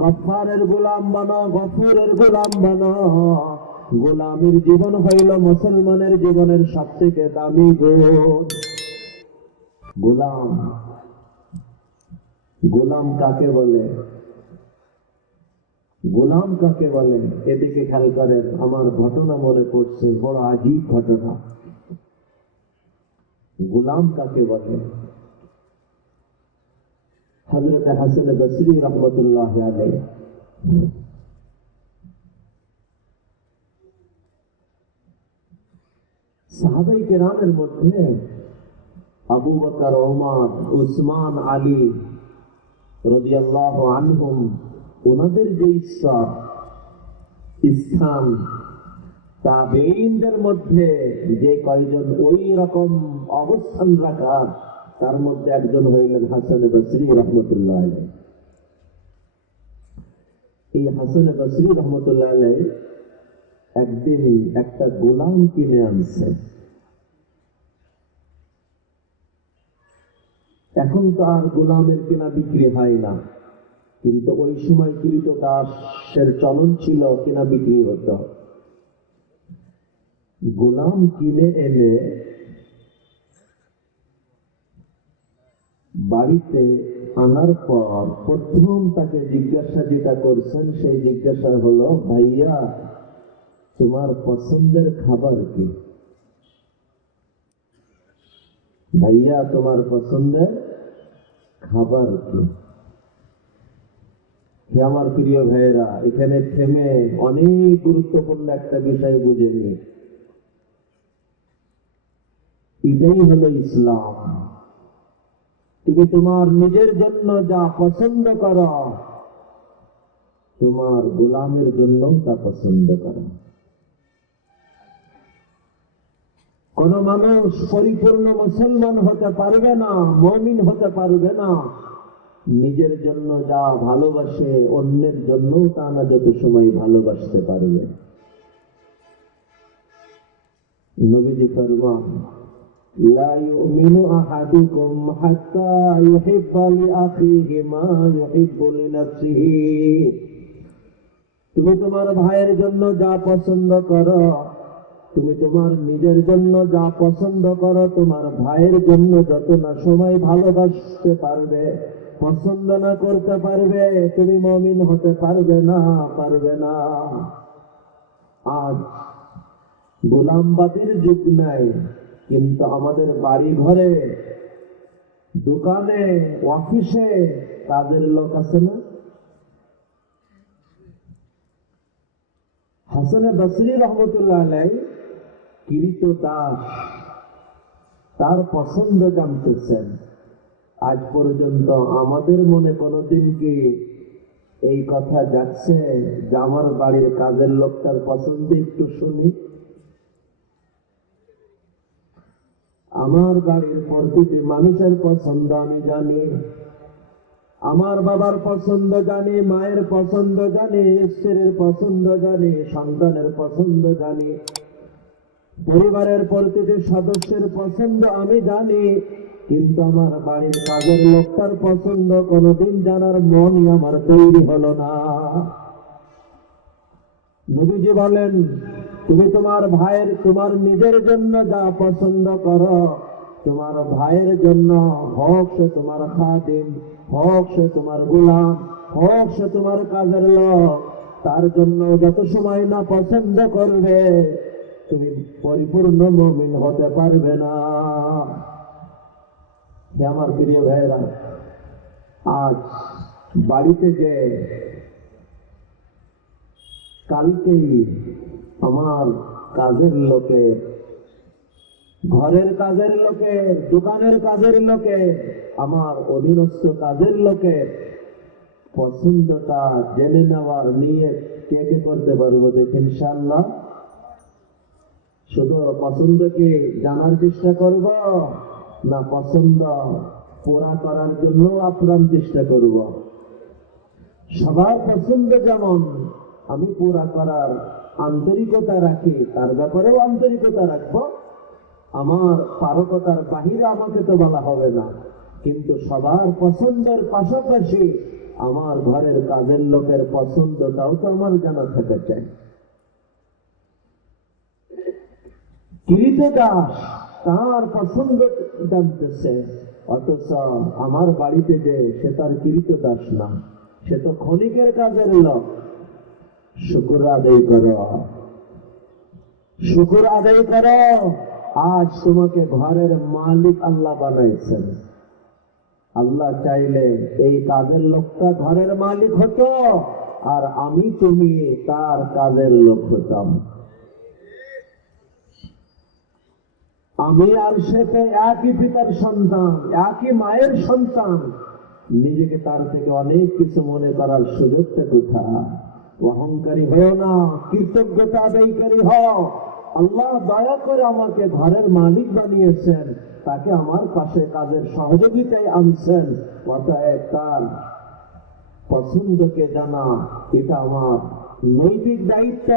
গফফারের গোলাম বানো, গফুরের গোলাম বানো। গোলামের জীবন হইল মুসলমানের জীবনের সব থেকে দামি গুণ। গোলাম, গোলাম কাকে বলে? গোলাম কাকে বলে? এদিকে খেয়াল করেন, আমার ঘটনা মনে পড়ছে, বড় আজীব ঘটনা। গোলাম কাকে বলে? হযরত হাসান বসরি রহমতুল্লাহ আলাইহি সাহাবায়ে কেরামের মধ্যে আবু বকর, ওমর, উসমান, আলী রাদিয়াল্লাহু আনহুম, ওনাদের যে স্থান, তাবেঈনদের মধ্যে যে কয়জন ওই রকম অবস্থান রাখা, তার মধ্যে একজন হইলেন হাসান বসরি রহমতুল্লাহ আলাইহি। এই হাসান বসরি রহমতুল্লাহ আলাইহি একদিন একটা গোলাম কিনে আনছে। এখন তো আর গোলামের কেনা বিক্রি হয় না, কিন্তু ওই সময় ক্রীতদাসের চলন ছিল, কেনা বিক্রি হতো। গোলাম কিনে এনে বাড়িতে আনার পর প্রথম তাকে জিজ্ঞাসা যেটা করছেন, সেই জিজ্ঞাসা হলো, ভাইয়া তোমার পছন্দের খাবার কি? ভাইয়া তোমার পছন্দের খাবার কি? হে আমার প্রিয় ভাইয়েরা, এখানে থেমে অনেক গুরুত্বপূর্ণ একটা বিষয় বুঝে নি। এটাই হলো ইসলাম। তুমি তোমার নিজের জন্য যা পছন্দ করো, তোমার গোলামের জন্য তা পছন্দ করো। কোন মানুষ পরিপূর্ণ মুসলমান হতে পারবে না, মুমিন হতে পারবে না, নিজের জন্য যা ভালোবাসে অন্যের জন্য তা না যত সময় ভালোবাসতে পারবে। নবীজি ফরমান, লা ইউমিনু আহাদুকুম হাত্তা ইউহিব্বা লিআখিহি মা ইউহিব্বু লিনাফসিহি। তুমি তোমার ভাইয়ের জন্য যা পছন্দ করো, তুমি তোমার নিজের জন্য যা পছন্দ করো, তোমার ভাইয়ের জন্য যত না সময় ভালোবাসতে পারবে, পছন্দ না করতে পারবে, তুমি মুমিন হতে পারবে না, পারবে না। আজ গোলামবাদীর যুগ নাই, কিন্তু আমাদের বাড়ি ঘরে, দোকানে, অফিসে কাজের লোক আছে না? হাসানে বসরি রহমতুল্লাহ আলাইহি কীর্তদাস, তার পছন্দ জানতেছেন। আজ পর্যন্ত আমাদের মনে কোনোদিন কি এই কথা যাচ্ছে যে আমার বাড়ির কাজের লোকটার পছন্দ একটু শুনি? আমার বাড়ির প্রতিটি মানুষের পছন্দ আমি জানি। আমার বাবার পছন্দ জানি, মায়ের পছন্দ জানি, স্ত্রীর পছন্দ জানি, সন্তানের পছন্দ জানি, পরিবারের প্রতিটি সদস্যের পছন্দ আমি জানি। কিন্তু আমার বাড়ির কাজের লোকটার পছন্দ কোনোদিন জানার মনই আমার তৈরি হলো না। নবীজি বলেন, তুমি তোমার ভাইয়ের, তোমার নিজের জন্য যা পছন্দ করো, তোমার ভাইয়ের জন্য, হোক সে তোমার খাদিম, হোক সে তোমার গোলাম, হোক সে তোমার কাজের লোক, তার জন্য যত সময় না পছন্দ করবে, তুমি পরিপূর্ণ মুমিন হতে পারবে না। হে আমার প্রিয় ভাইয়েরা, আজ বাড়িতে যে কালকেই আমার কাজের লোকের, ঘরের কাজের লোকের, দোকানের কাজের লোকের, আমার অধীনস্থ কাজের লোকের পছন্দটা জেনে নেওয়ার নিয়ে কে কে করতে পারবো? দেখি ইনশাআল্লাহ। শুধু পছন্দকে জানার চেষ্টা করব, না পছন্দ পুরা করার জন্য আপ্রাণ চেষ্টা করব? সবার পছন্দ যেমন আমি পুরা করার আন্তরিকতা রাখি, তার ব্যাপারেও আন্তরিকতা রাখবো। আমার পারকতার বাহিরে আমাকে তো বলা হবে না, কিন্তু সবার পছন্দের পাশাপাশি আমার ঘরের কাজের লোকের পছন্দটাও তো আমার জানা থাকা চাই। কীর্তদাস তার পছন্দ জানতেছে, অথচ আমার বাড়িতে যে সে তার কীর্তদাস না, সে তো ক্ষণিকের কাজের লোক। শুকর আদায় করো, শুকর আদায় করো। আজ তোমাকে ঘরের মালিক আল্লাহ বানাইছেন। আল্লাহ চাইলে এই কাজের লোকটা ঘরের মালিক হতো, আর আমি তুমি তার কাজের লোক হতাম। আমি আর সে তো একই পিতার সন্তান, একই মায়ের সন্তান। নিজেকে তার থেকে অনেক কিছু মনে করার সুযোগটা কোথায়? অহংকারী হও না, কৃতজ্ঞতা আদায়কারী হও। আল্লাহ দয়া করে আমাকে ঘরের মালিক বানিয়েছেন, তাকে আমার পাশে কাজের সহযোগিতায় আনছেন, অতএব তার পছন্দকে জানা এটা আমার নৈতিক দায়িত্ব,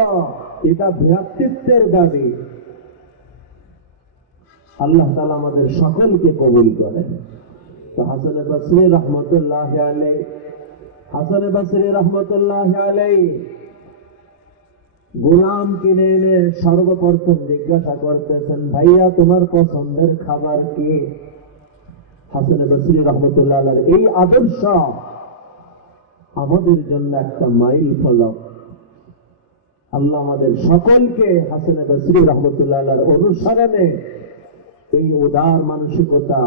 এটা ভ্রাতৃত্বের দাবি। আল্লাহ তাআলা আমাদের সকলকে কবুল করেন। তো হাসান বসরি রহমতুল্লাহ আলাইহি, হাসান বসরি রহমতুল্লাহ আলাইহি গোলাম কিনে এনে সর্বপ্রথম জিজ্ঞাসা করতেছেন, ভাইয়া তোমার পছন্দের খাবার কি? হাসান বসরি রহমতুল্লাহ আলাইহির এই আদর্শ আমাদের জন্য একটা মাইল ফলক। আল্লাহ আমাদের সকলকে হাসান বসরি রহমতুল্লাহ আলাইহির অনুসরণে এই উদার মানসিকতা,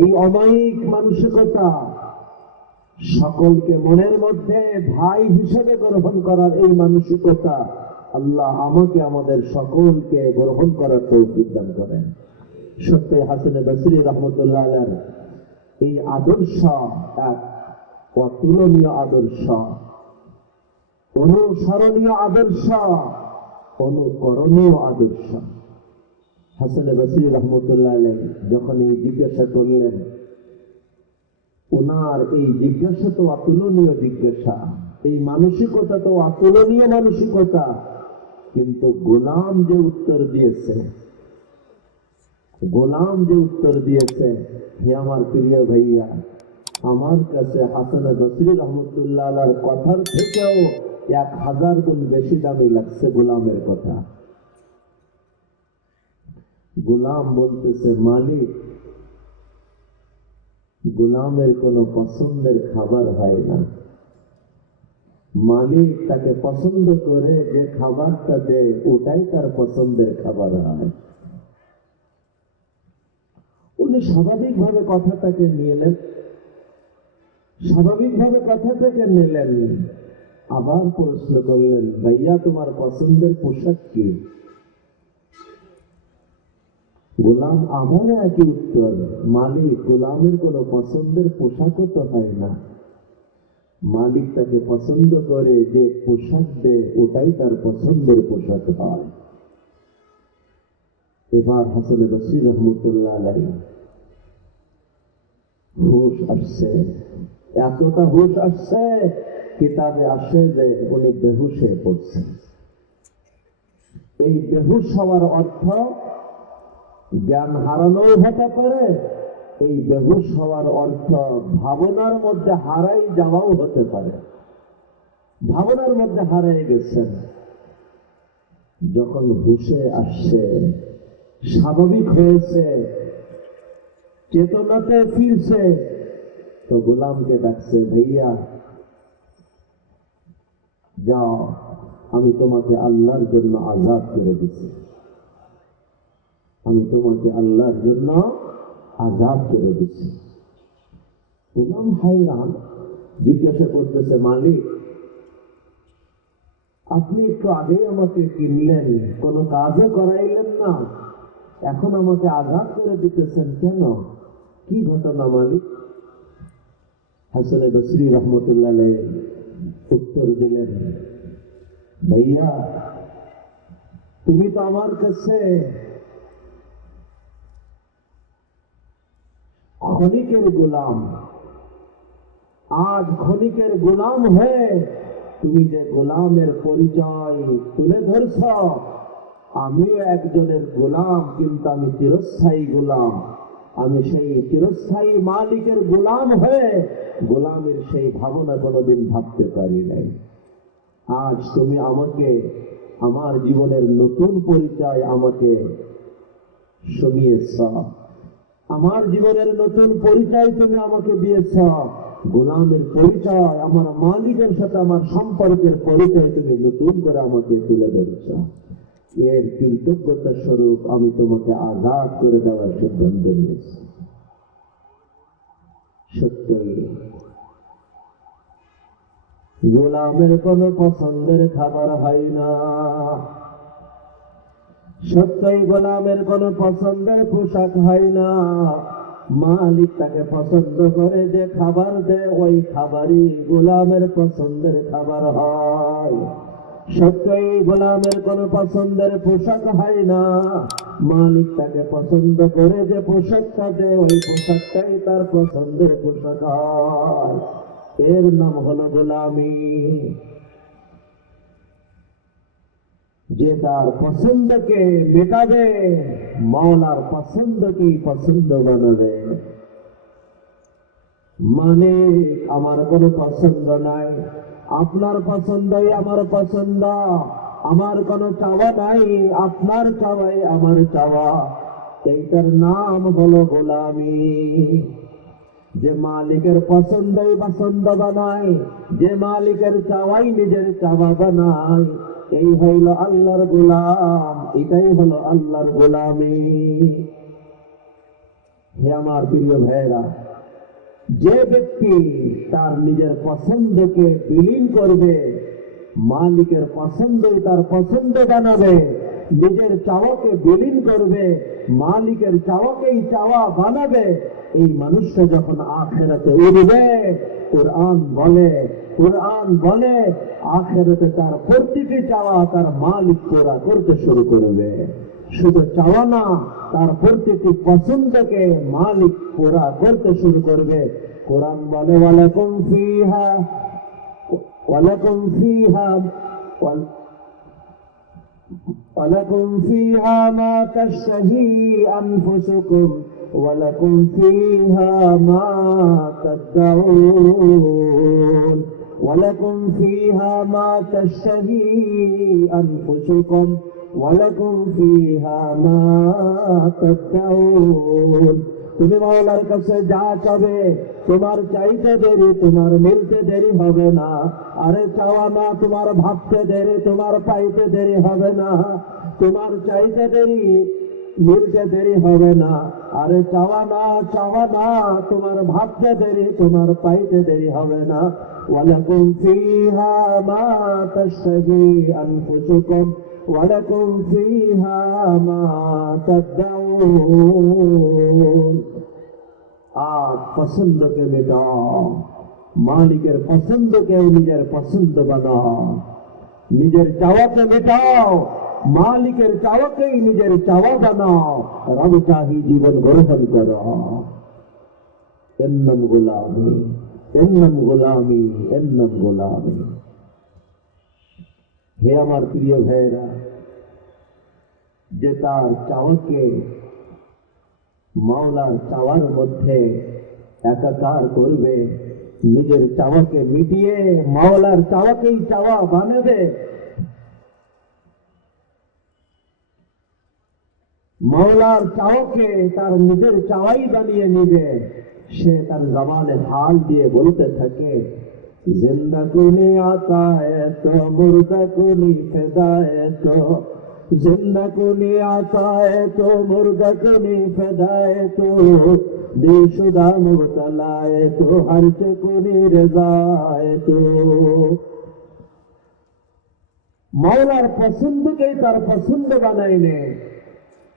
এই অমায়িক মানসিকতা, সকলকে মনের মধ্যে ভাই হিসেবে গ্রহণ করার এই মানসিকতা আল্লাহ আমাকে, আমাদের সকলকে গ্রহণ করার তৌফিক দান করেন। সত্যি হাসান বসরি রহমতুল্লাহ আলাইহির এই আদর্শ এক অতুলনীয় আদর্শ, অনুসরণীয় আদর্শ, অনুকরণীয় আদর্শ। হাসান বসরি রহমতুল্লাহ আলাইহি যখন এই জিজ্ঞাসা করলেন, ওনার এই জিজ্ঞাসা তো অতুলনীয় জিজ্ঞাসা, এই মানসিকতা তো অতুলনীয় মানসিকতা, কিন্তু গোলাম যে উত্তর দিয়েছে, গোলাম যে উত্তর দিয়েছে, হে আমার প্রিয় ভাইয়া, আমার কাছে হাসান বসরি রহমতুল্লাহ আলাইহির কথার থেকেও 1000 গুণ বেশি দামি লাগছে গোলামের কথা। গোলাম বলতেছে, মালিক গোলামের কোনো পছন্দের খাবার হয় না। মালিক তাকে পছন্দ করে যে খাবারটা দেয় ওটাই তার পছন্দের খাবার হয়। উনি স্বাভাবিকভাবে কথাটাকে নিলেন, স্বাভাবিকভাবে কথাটাকে নিলেন, আবার প্রশ্ন করলেন, ভাইয়া তোমার পছন্দের পোশাক কি? গোলাম আমারও একই উত্তর, মালিক গোলামের কোনো পছন্দের পোশাকও তো হয় না। মালিক তাকে পছন্দ করে যে পোশাক দেয় ওটাই তার পছন্দের পোশাক হয়। এবার হাসান বসরি রহমতুল্লাহ আলাইহি হুশ আসছে, এতটা হুশ আসছে, কিতাবে আসে যে উনি বেহুশ হয়ে পড়ছেন। এই বেহুশ হওয়ার অর্থ জ্ঞান হারানো হতে পারে, এই বেহুশ হওয়ার অর্থ ভাবনার মধ্যে হারাই যাওয়াও হতে পারে। ভাবনার মধ্যে হারাই গেছেন। যখন হুশে আসছে, স্বাভাবিক হয়েছে, চেতনাতে ফিরছে, তো গোলামকে ডাকছে, ভাইয়া যাও, আমি তোমাকে আল্লাহর জন্য আজাদ করে দিচ্ছি, আমি তোমাকে আল্লাহর জন্য আজাদ করে দিচ্ছি। গোলাম হায়রান, জিজ্ঞাসা করতেছে, মালিক আপনি একটু আগে আমাকে কিনলেন, কোনো কাজও করাইলেন না, এখন আমাকে আজাদ করে দিতেছেন কেন? কি ঘটনা মালিক? হাসান বসরি রহমতুল্লাহ আলাইহি উত্তর দিলেন, ভাইয়া তুমি তো আমার কাছে ক্ষণিকের গোলাম, আজ ক্ষণিকের গোলাম হয়ে তুমি যে গোলামের পরিচয় তুলে ধরছ, আমিও একজনের গোলাম, কিন্তু আমি চিরস্থায়ী গোলাম। আমি সেই চিরস্থায়ী মালিকের গোলাম হয়ে গোলামের সেই ভাবনা কোনোদিন ভাবতে পারি নাই। আজ তুমি আমাকে আমার জীবনের নতুন পরিচয় আমাকে শুনিয়েছ, আমার জীবনের নতুন পরিচয় তুমি আমাকে দিয়েছ, গোলামের পরিচয়, আমার মালিকের সাথে আমার সম্পর্কের পরিচয় তুমি নতুন করে আমাকে তুলে ধরেছ। এর কৃতজ্ঞতা স্বরূপ আমি তোমাকে আজাদ করে দেওয়ার সিদ্ধান্ত নিয়েছি। সত্যই গোলামের কোনো পছন্দের খাবার হয় না, সত্যই গোলামের কোনো পছন্দের পোশাক হয় না। মালিক তাকে পছন্দ করে যে খাবার দেয় ওই খাবারই গোলামের পছন্দের খাবার হয়। সত্যই গোলামের কোনো পছন্দের পোশাক হয় না, মালিক তাকে পছন্দ করে যে পোশাকটা দেয় ওই পোশাকটাই তার পছন্দের পোশাক হয়। এর নাম হলো গোলামি। যে তার পছন্দকে মেটাবে, মওলার পছন্দকেই পছন্দ বানাবে। মানে আমার কোনো পছন্দ নাই, আপনার পছন্দই আমার পছন্দ, আমার কোনো চাওয়া নাই, আপনার চাওয়াই আমার চাওয়া, এইটার নাম হলো গোলামি। যে মালিকের পছন্দই পছন্দ বানায়, যে মালিকের চাওয়াই নিজের চাওয়া বানায়, এই হইল আল্লাহর গোলাম, এটাই হলো আল্লাহর গোলামি। হে আমার প্রিয় ভাইরা, যে ব্যক্তি তার নিজের পছন্দকে বিলীন করবে, মালিকের পছন্দই তার পছন্দ বানাবে, নিজের চাওয়াকে বিলীন করবে, মালিকের চাওয়াকেই চাওয়া বানাবে, এই মানুষটা যখন আখিরাতে উঠবে, কোরআন বলে আখিরাতে তার প্রতিটি চাওয়া তার মালিক পুরা করতে শুরু করবে। শুধু চাওয়া না, তার প্রতিটি পছন্দকে মালিক পুরা করতে শুরু করবে। কোরআন বলে ওয়ালাকুম ফিহা মা তাশতাহি আনফুসুকুম ওয়ালাকুম ফিহা মা তাদউন ওয়ালাকুম ফিহা মা তাশতাহি আনফুসুকুম ওয়ালাকুম ফিহা মা তাদউন। তুমি মাওলার কাছে যা চাবে তোমার চাইতে দেরি তোমার মিলতে দেরি হবে না। আরে চাওয়া না তোমার ভাবতে দেরি তোমার পাইতে দেরি হবে না। তোমার চাইতে দেরি মিলতে দেরি হবে না। আরে চাওয়া না তোমার ভাবতে দেরি তোমার পাইতে দেরি হবে না। ওয়ালাকুম ফিহা মা তাশতাহি আনফুসুকুম ওয়ালাকুম ফিহা মা তাদউন। आज पसंद के मिटाओ, मालिकेर पसंद के निजेर पसंद बनाओ। निजेर चावा के मिटाओ, मालिकेर चावा के निजेर चावा बनाओ। रब चाही जीवन ग्रहण करो। एन्नम गुलामी एन्नम गुलामी एन्नम गुलामी। हे आमार प्रिय भाईरा, जे तार चावाके মাওলার চাওয়ার মধ্যে একাকার করবে, নিজের চাওয়াকে মিটিয়ে মাওলার চাওয়াকেই চাওয়া বানাবে, মাওলার চাওয়াকে তার নিজের চাওয়াই বানিয়ে নিবে, সে তার জবানে হাল দিয়ে বলতে থাকে, জিন্দা কুনি আতা है तो मुर्दा कुनी फिदा है तो जिंदा कुनी आता है तो मुर्दा कुनी फिदा है तो दिलशुदा मुबतला है तो हर से कुनी रजा है तो। मौलार पसंद के तार पसंद बनाइने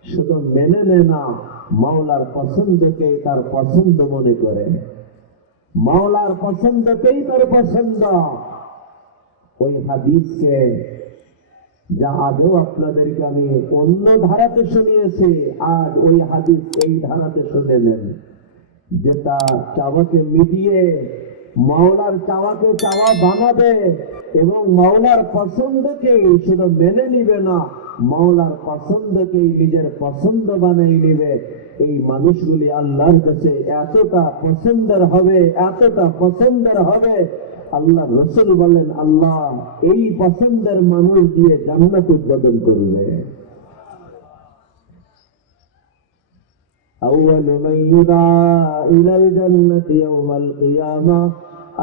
शुद्ध मेने नेना, मौलार पसंद के तार पसंद मने करे, मौलार पसंद के तार पसंद। ওই হাদিসকে যা আগেও আপনাদেরকে আমি অন্য ধারাতে শুনিয়েছি, আজ ওই হাদিস এই ধারাতে শুনে নেন। যেটা চাওয়াকে মিটিয়ে মাওলার চাওয়াকে চাওয়া বানাবে এবং মাওলার পছন্দকে শুধু মেনে নিবে না, মাওলার পছন্দকেই নিজের পছন্দ বানিয়ে নিবে। এই মানুষগুলি আল্লাহর কাছে এতটা পছন্দের হবে, এতটা পছন্দের হবে, আল্লাহ রসুল বলেন আল্লাহ এই পছন্দের মানুষ দিয়ে জান্নাত উদ্বোধন করবে। أول من يدعى إلى الجنة يوم القيامة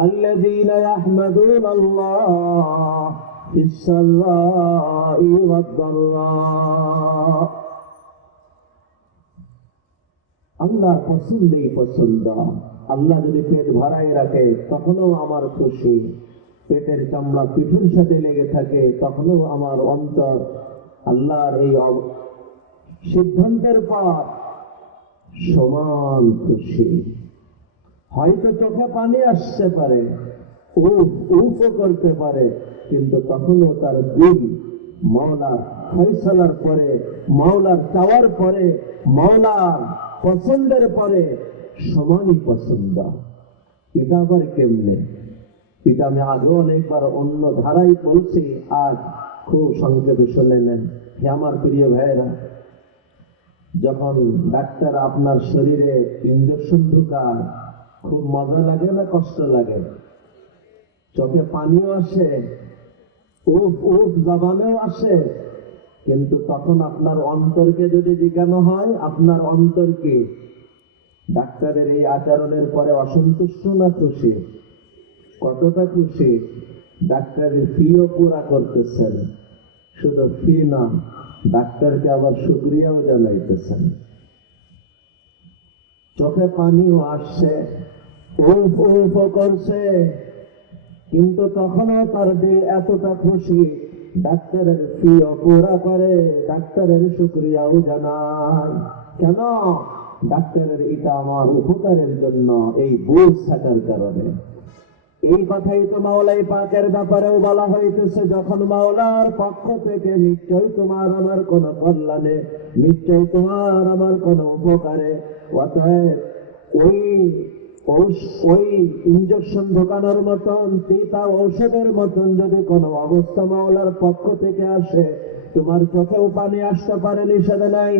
الذين يحمدون الله في السراء والضراء। আল্লাহ পছন্দেই পছন্দ। আল্লাহ যদি পেট ভরাই রাখে তখনও আমার খুশি, পেটের চামড়া পিঠের সাথে লেগে থাকে তখনও আমার অন্তর আল্লাহর এই সিদ্ধান্তের পর সমান খুশি। হয়তো চোখে পানি আসতে পারে, উফও করতে পারে, কিন্তু তখনও তার দিল মাওলার ফয়সালার পরে, মাওলার চাওয়ার পরে, মাওলার পছন্দের পরে সমানই পছন্দ। এটা আবার কেমনে? এটা আমি আগেও অনেকবার অন্য ধারায় বলছি, আজ খুব সংক্ষেপে শুনে নেন। হে আমার প্রিয় ভাইয়েরা, যখন ডাক্তার আপনার শরীরে ইঞ্জেকশন ঢুকায় খুব মজা লাগে না কষ্ট লাগে? চোখে পানিও আসে, উফ উফ জবানেও আসে, কিন্তু তখন আপনার অন্তরকে যদি জিজ্ঞানো হয়, আপনার অন্তরকে ডাক্তারের এই আচরণের পরে অসন্তুষ্ট না খুশি? কতটা খুশি? ডাক্তারের ফিও পুরা করতেছেন, শুধু ফি না, ডাক্তারকে আবার শুকরিয়াও জানাইতেছেন। চোখে পানিও আসছে, উফ উফ করছে, কিন্তু তখনও তার দিল এতটা খুশি, ডাক্তারের ফিও পুরা করে, ডাক্তারের শুকরিয়াও জানায়। কেন? ডাক্তারের এটা আমার উপকারের জন্য, এই বুঝ থাকার কারণে। এই কথাই তো মাওলাই পাকের ব্যাপারেও বলা হইতেছে, যখন মাওলার পক্ষ থেকে নিশ্চয় তোমার আমার কোন কল্যাণে, নিশ্চয় তোমার আমার কোন উপকারে, অতএব ওই ইঞ্জেকশন ঢোকানোর মতন, তিতা ঔষধের মতন যদি কোনো অবস্থা মাওলার পক্ষ থেকে আসে, তোমার চোখেও পানি আসতে পারে, নিষেধ নাই,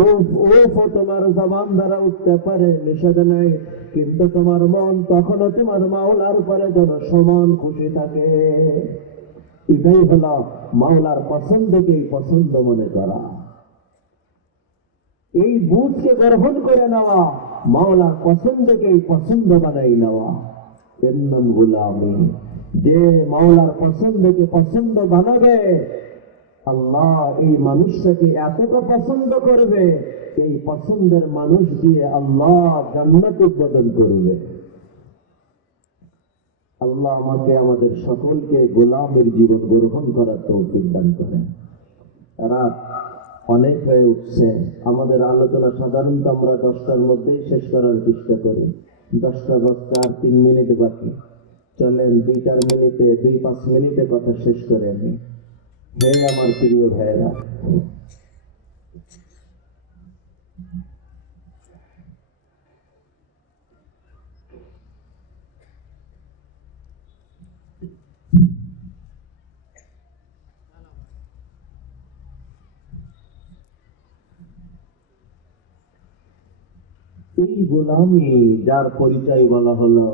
উফ উফ তোমার জবান দ্বারা উঠতে পারে, নিষেধ নাই, কিন্তু তোমার মন তখনও তোমার মাওলার পরে যেন সমান খুশি থাকে। এটাই হলো মাওলার পছন্দকেই পছন্দ মনে করা, এই বুঝকে গ্রহণ করে নেওয়া। মাওলার পছন্দকেই পছন্দ বানাই নেওয়া, এর নাম গোলামি। যে মাওলার পছন্দকে পছন্দ বানাবে, আল্লাহ এই মানুষটাকে এতটা পছন্দ করবে, এই পছন্দের মানুষ দিয়ে আল্লাহ জান্নাত উদ্বোধন করবে। আল্লাহ আমাকে আমাদের সকলকে গোলামের জীবন গ্রহণ করার তৌফিক দান করেন। রাত অনেক হয়ে উঠছে, আমাদের আলোচনা সাধারণত আমরা 10টার মধ্যেই শেষ করার চেষ্টা করি। 10টা বাজতে আর 3 মিনিট বাকি। চলেন 2-4 মিনিটে, 2-5 মিনিটে কথা শেষ করে আমি। হে আমার প্রিয় ভাইয়েরা, এই গোলামি যার পরিচয় বলা হলো,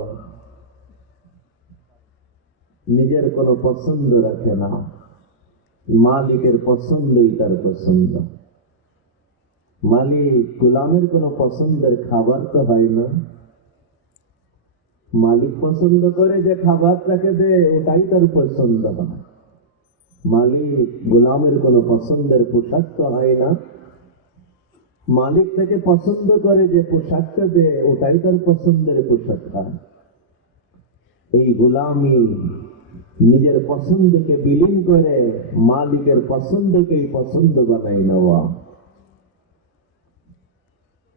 নিজের কোনো পছন্দ রাখে না, মালিকের পছন্দই তার পছন্দ। মালিক গোলামের কোনো পছন্দের খাবার তো হয় না। মালিক পছন্দ করে যে খাবার তাকে দে, ওটাই তার পছন্দ হয়। মালিক গোলামের কোনো পছন্দের পোশাক তো হয় না। মালিক তাকে পছন্দ করে যে পোশাকটা দে, ওটাই তার পছন্দের পোশাক হয়। এই গোলামি নিজের পছন্দকে বিলীন করে মালিকের পছন্দকেই পছন্দ বানাই নেওয়া।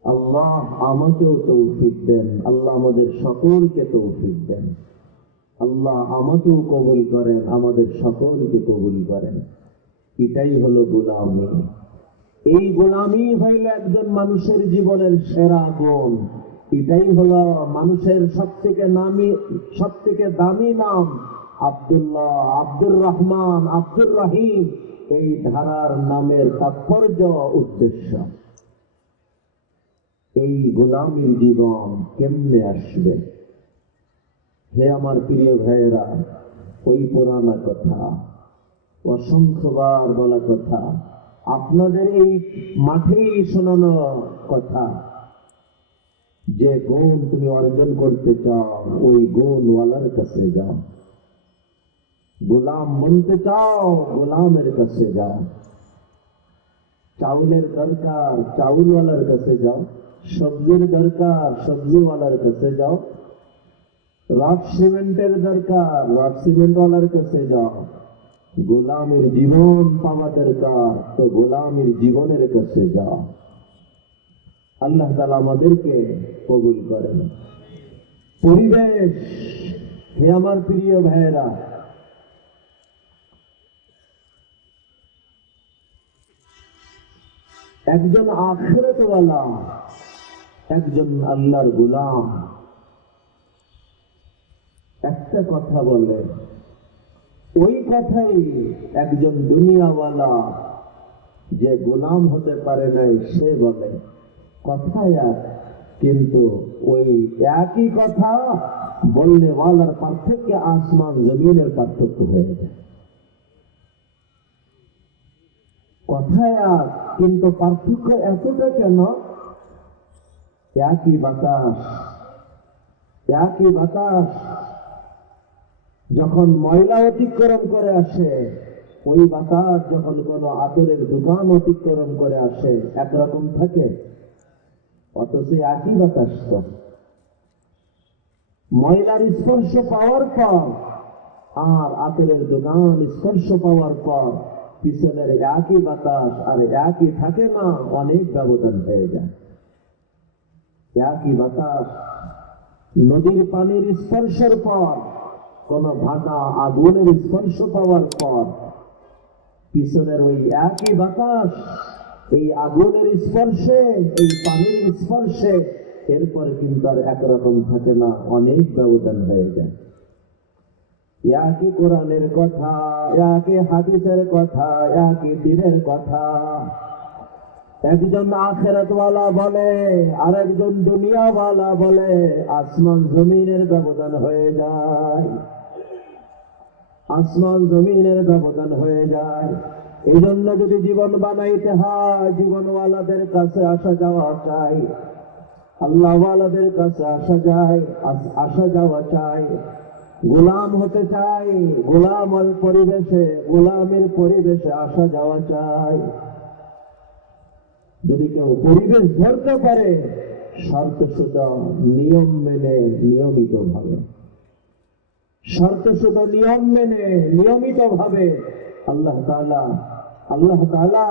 আল্লাহ আমাকেও তৌফিক দেন, আল্লাহ আমাদের সকলকে তৌফিক দেন। আল্লাহ আমাকেও কবুল করেন, আমাদের সকলকে কবুল করেন। এটাই হলো গোলামি। এই গোলামি হইল একজন মানুষের জীবনের সেরা গুণ। এটাই হলো মানুষের সবথেকে দামি নাম আব্দুল্লাহ, আব্দুর রহমান, আব্দুর রহিম। এই ধারার নামের তাৎপর্য, উদ্দেশ্য। এই গোলামির জীবন কেমনে আসবে? হে আমার প্রিয় ভাইয়েরা, ওই পুরানা কথা, অসংখ্যবার বলা কথা, আপনাদের এই মাঠেই শোনানো কথা, যে গুণ তুমি অর্জন করতে চাও, ওই গুণওয়ালার কাছে যাও। গোলাম বনতে চাও, গোলামের কাছে যাও। চাউলের দরকার, চাউলওয়ালার কাছে যাও। সবজির দরকার, সবজিওয়ালার কাছে যাও। রড সিমেন্টের দরকার, রড সিমেন্টওয়ালার কাছে যাও। গোলামের জীবন পাওয়া দরকার, তো গোলামের জীবনের কাছে যাও। আল্লাহ তাআলা আমাদেরকে কবুল করেন। পরিবেশ, হে আমার প্রিয় ভাইয়েরা, একজন আখিরাতওয়ালা, একজন আল্লাহর গোলাম একটা কথা বলে, ওই কথাই একজন দুনিয়াওয়ালা যে গোলাম হতে পারে নাই সে বলে। কথা এক, কিন্তু ওই একই কথা বললে ওয়ালার পার্থক্য আসমান জমিনের পার্থক্য হয়ে যায়। কথা এক, কিন্তু পার্থক্য এতটা কেন? একই বাতাস, একই বাতাস যখন ময়লা অতিক্রম করে আসে, ওই বাতাস যখন কোনো আতরের দোকান অতিক্রম করে আসে একরকম থাকে? অথচ একই বাতাস। তো ময়লার স্পর্শ পাওয়ার পর আর আতরের দোকান স্পর্শ পাওয়ার পর পিছনের একই বাতাস আর একই থাকে না, অনেক ব্যবধান হয়ে যায়। একই বাতাস নদীর পানির স্পর্শের পর, কোন ভাটা আগুনের স্পর্শ পাওয়ার পর, পিছনের ওই একই বাতাস এই আগুনের স্পর্শে, এই পানির স্পর্শে, এরপরে কিন্তু আর একরকম থাকে না, অনেক ব্যবধান হয়ে যায়। একই কোরআনের কথা, একই হাদিসের কথা, একই দ্বীনের কথা। একজন আখিরাতওয়ালা বলে আর একজন দুনিয়াওয়ালা বলে, আসমান জমিনের ব্যবধান হয়ে যায়, আসমান জমিনের ব্যবধান হয়ে যায়। এই জন্য যদি জীবন বানাইতে হয়, জীবনওয়ালাদের কাছে আসা যাওয়া চাই। আল্লাহওয়ালাদের কাছে আসা যাওয়া চাই, গোলাম হতে চাই, গোলামের পরিবেশে আসা যাওয়া চাই। যদি কেউ পরিবেশ ধরতে পারে, শর্ত শুধু নিয়ম মেনে নিয়মিত ভাবে, আল্লাহ তাআলা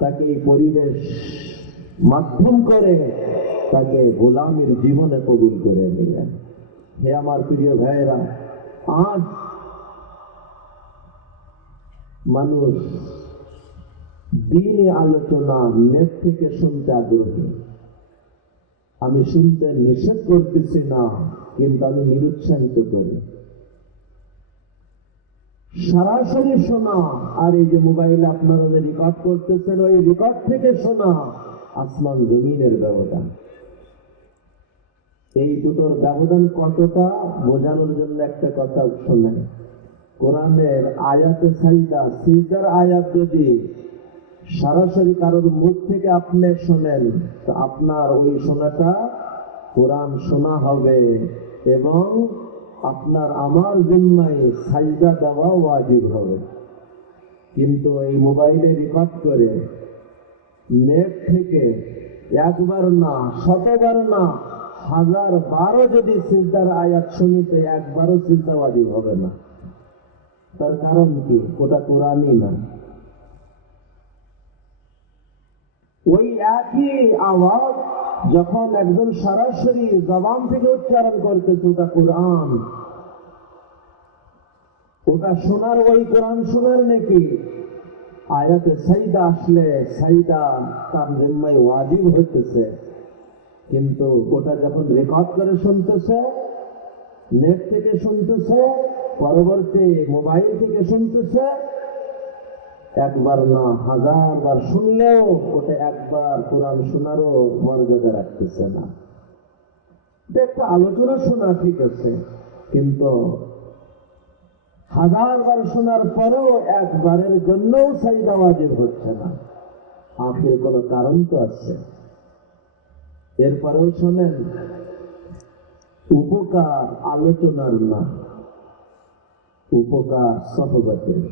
তাকে এই পরিবেশ মাধ্যম করে তাকে গোলামের জীবনে কবুল করে নিলেন। হে আমার প্রিয় ভাইয়েরা, আজ মানুষ দ্বীনি আলোচনা নেট থেকে শুনতে আগ্রহী। আমি শুনতে নিষেধ করতেছি না, কিন্তু আমি নিরুৎসাহিত করি। সরাসরি শোনা আর এই যে মোবাইলে আপনারা যে রেকর্ড করতেছেন, ওই রেকর্ড থেকে শোনা আসমান জমিনের ব্যবধান। এই দুটোর ব্যবধান কতটা বোঝানোর জন্য একটা কথা শোনাই। কোরআনের আয়াতে সিজদার আয়াত যদি সরাসরি কারোর মুখ থেকে আপনি শোনেন, তো আপনার ওই শোনাটা কোরআন শোনা হবে এবং আপনার আমার জিম্মায় সাজদা দেওয়া ওয়াজিব হবে। কিন্তু এই মোবাইলে রেকর্ড করে নেট থেকে একবার না, শতবার না, 1000 বার যদি সিজদার আয়াত শুনিতে একবারও সিজদা ওয়াজিব হবে না। তার কারণ কি? ওটা কোরআনই না। ওই একই আওয়াজ যখন একজন সরাসরি জবান থেকে উচ্চারণ করতেছে, ওটা কোরআন। ওটা শোনার, ওই কোরআন শোনার নাকি আয়াতে সাজদা আসলে সাজদা তার জিম্মায় ওয়াজিব হইতেছে। কিন্তু ওটা যখন রেকর্ড করে শুনতেছে, নেট থেকে শুনতেছে, পরবর্তী মোবাইল থেকে শুনতেছে, একবার না 1000 বার শুনলেও ওটা একবার কোরআন শোনারও মর্যাদা রাখতেছে না। একটা আলোচনা শোনা ঠিক আছে, কিন্তু 1000 বার শোনার পরেও একবারের জন্যও সাজদা ওয়াজিব হচ্ছে না। আখের কোনো কারণ তো আছে। এরপরেও শোনেন, উপকার আলোচনার না, উপকার সহবতের।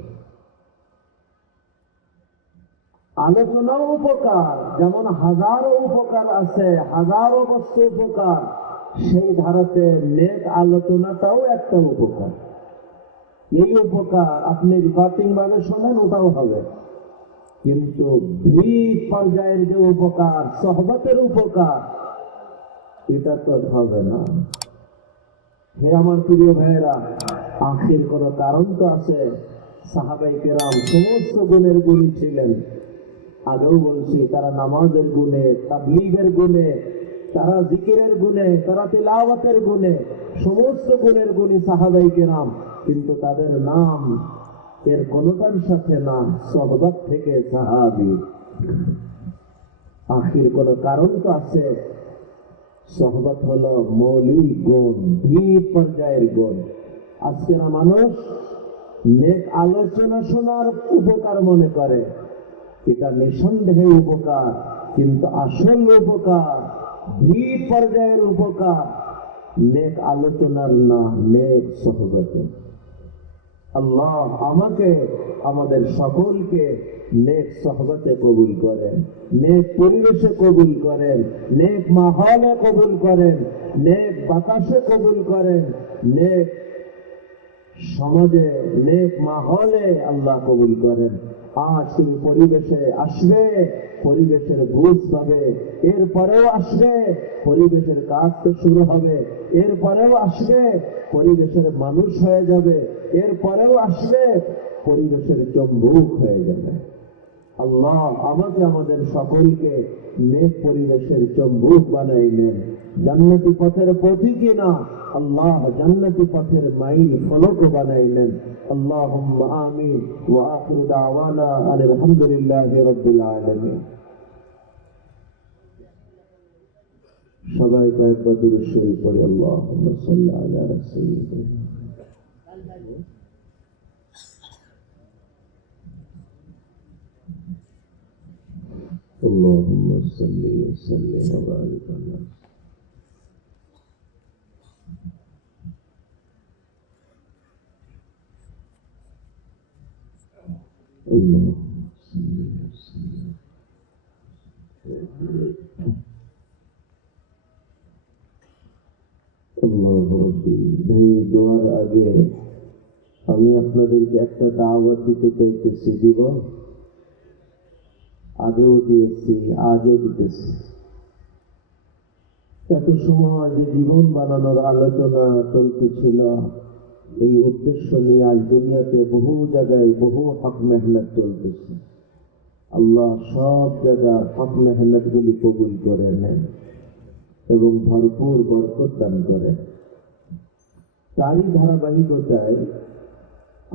আলোচনাও উপকার, যেমন হাজারো উপকার আছে, হাজারো বস্তু উপকার, সেই ধারাতে নেক আলোচনাটাও একটা উপকার। এই উপকার আপনি রেকর্ডিং ভাবে শোনেন, ওটাও হবে, কিন্তু ভিড় পর্যায়ের যে উপকার, সহবতের উপকার, এটা তো হবে না। হে আমার প্রিয় ভাইয়েরা, আখির কোন কারণ তো আছে। সাহাবায়ে কেরাম সমস্ত গুণের গুণী ছিলেন। আগেও বলছি, তারা নামাজের গুণে, তাবলীগের গুণে, তারা জিকিরের গুণে, তারা তিলাওয়াতের গুণে, সমস্ত গুণের গুণী সাহাবায়ে কেরাম। কিন্তু তাদের নাম এর কোনটার সাথে না সহবত থেকে সাহাবী। আখির কোন কারণ তো আছে। সহবত হলো মৌলিক গুণ, দ্বীপ পর্যায়ের গুণ। আজকের মানুষ নেক আলোচনা শোনার উপকার মনে করে, এটা নিঃসন্দেহে উপকার, কিন্তু আসল উপকার, দ্বীপ পর্যায়ের উপকার নেক আলোচনার না, নেক সহবতের। আল্লাহ আমাকে, আমাদের সকলকে নেক সহবতে কবুল করেন, নেক পরিবেশে কবুল করেন, নেক মাহলে কবুল করেন, নেক বাতাসে কবুল করেন, নেক সমাজে, নেক মাহলে আল্লাহ কবুল করেন। আজ তুমি পরিবেশে আসবে, পরিবেশের বুঝ পাবে, এরপরেও আসবে পরিবেশের কাজ তো শুরু হবে, এরপরেও আসবে পরিবেশের মানুষ হয়ে যাবে, এরপরেও আসবে পরিবেশের চম্বুক হয়ে যাবে। আল্লাহ আমাকে, আমাদের সকলকে নেক পরিবেশের চম্বুক বানাইলেন, জান্নাতি পথের পথিকই না, আল্লাহ জান্নাতি পথের মাইল ফলক বানাইলেন। আল্লাহুম্মা আমিন ওয়া আখিরু দাওয়ানা আলহামদুলিল্লাহি রাব্বিল আলামিন। সবাই কয়েকবার দুরূদ শরীফ পড়ি। আল্লাহুম্মা সাল্লি আলা সাইয়্যিদিনা اللهم صل وسلم وبارك على আল্লাহ আল্লাহ রাব্বি। ভাই, দোয়ার আগে আমি আপনাদেরকে একটা দাওয়াত দিতে চাইতেছি, দিব? আগেও দিয়েছি, আজও দিতেছি। এত সময় যে জীবন বানানোর আলোচনা চলতেছিল, এই উদ্দেশ্য নিয়ে আজ দুনিয়াতে বহু জায়গায় বহু হক মেহনত চলতেছে। আল্লাহ সব জায়গার হক মেহনত গুলি কবুল করে নেন এবং ভরপুর বরকত দান করেন। তারই ধারাবাহিকতায়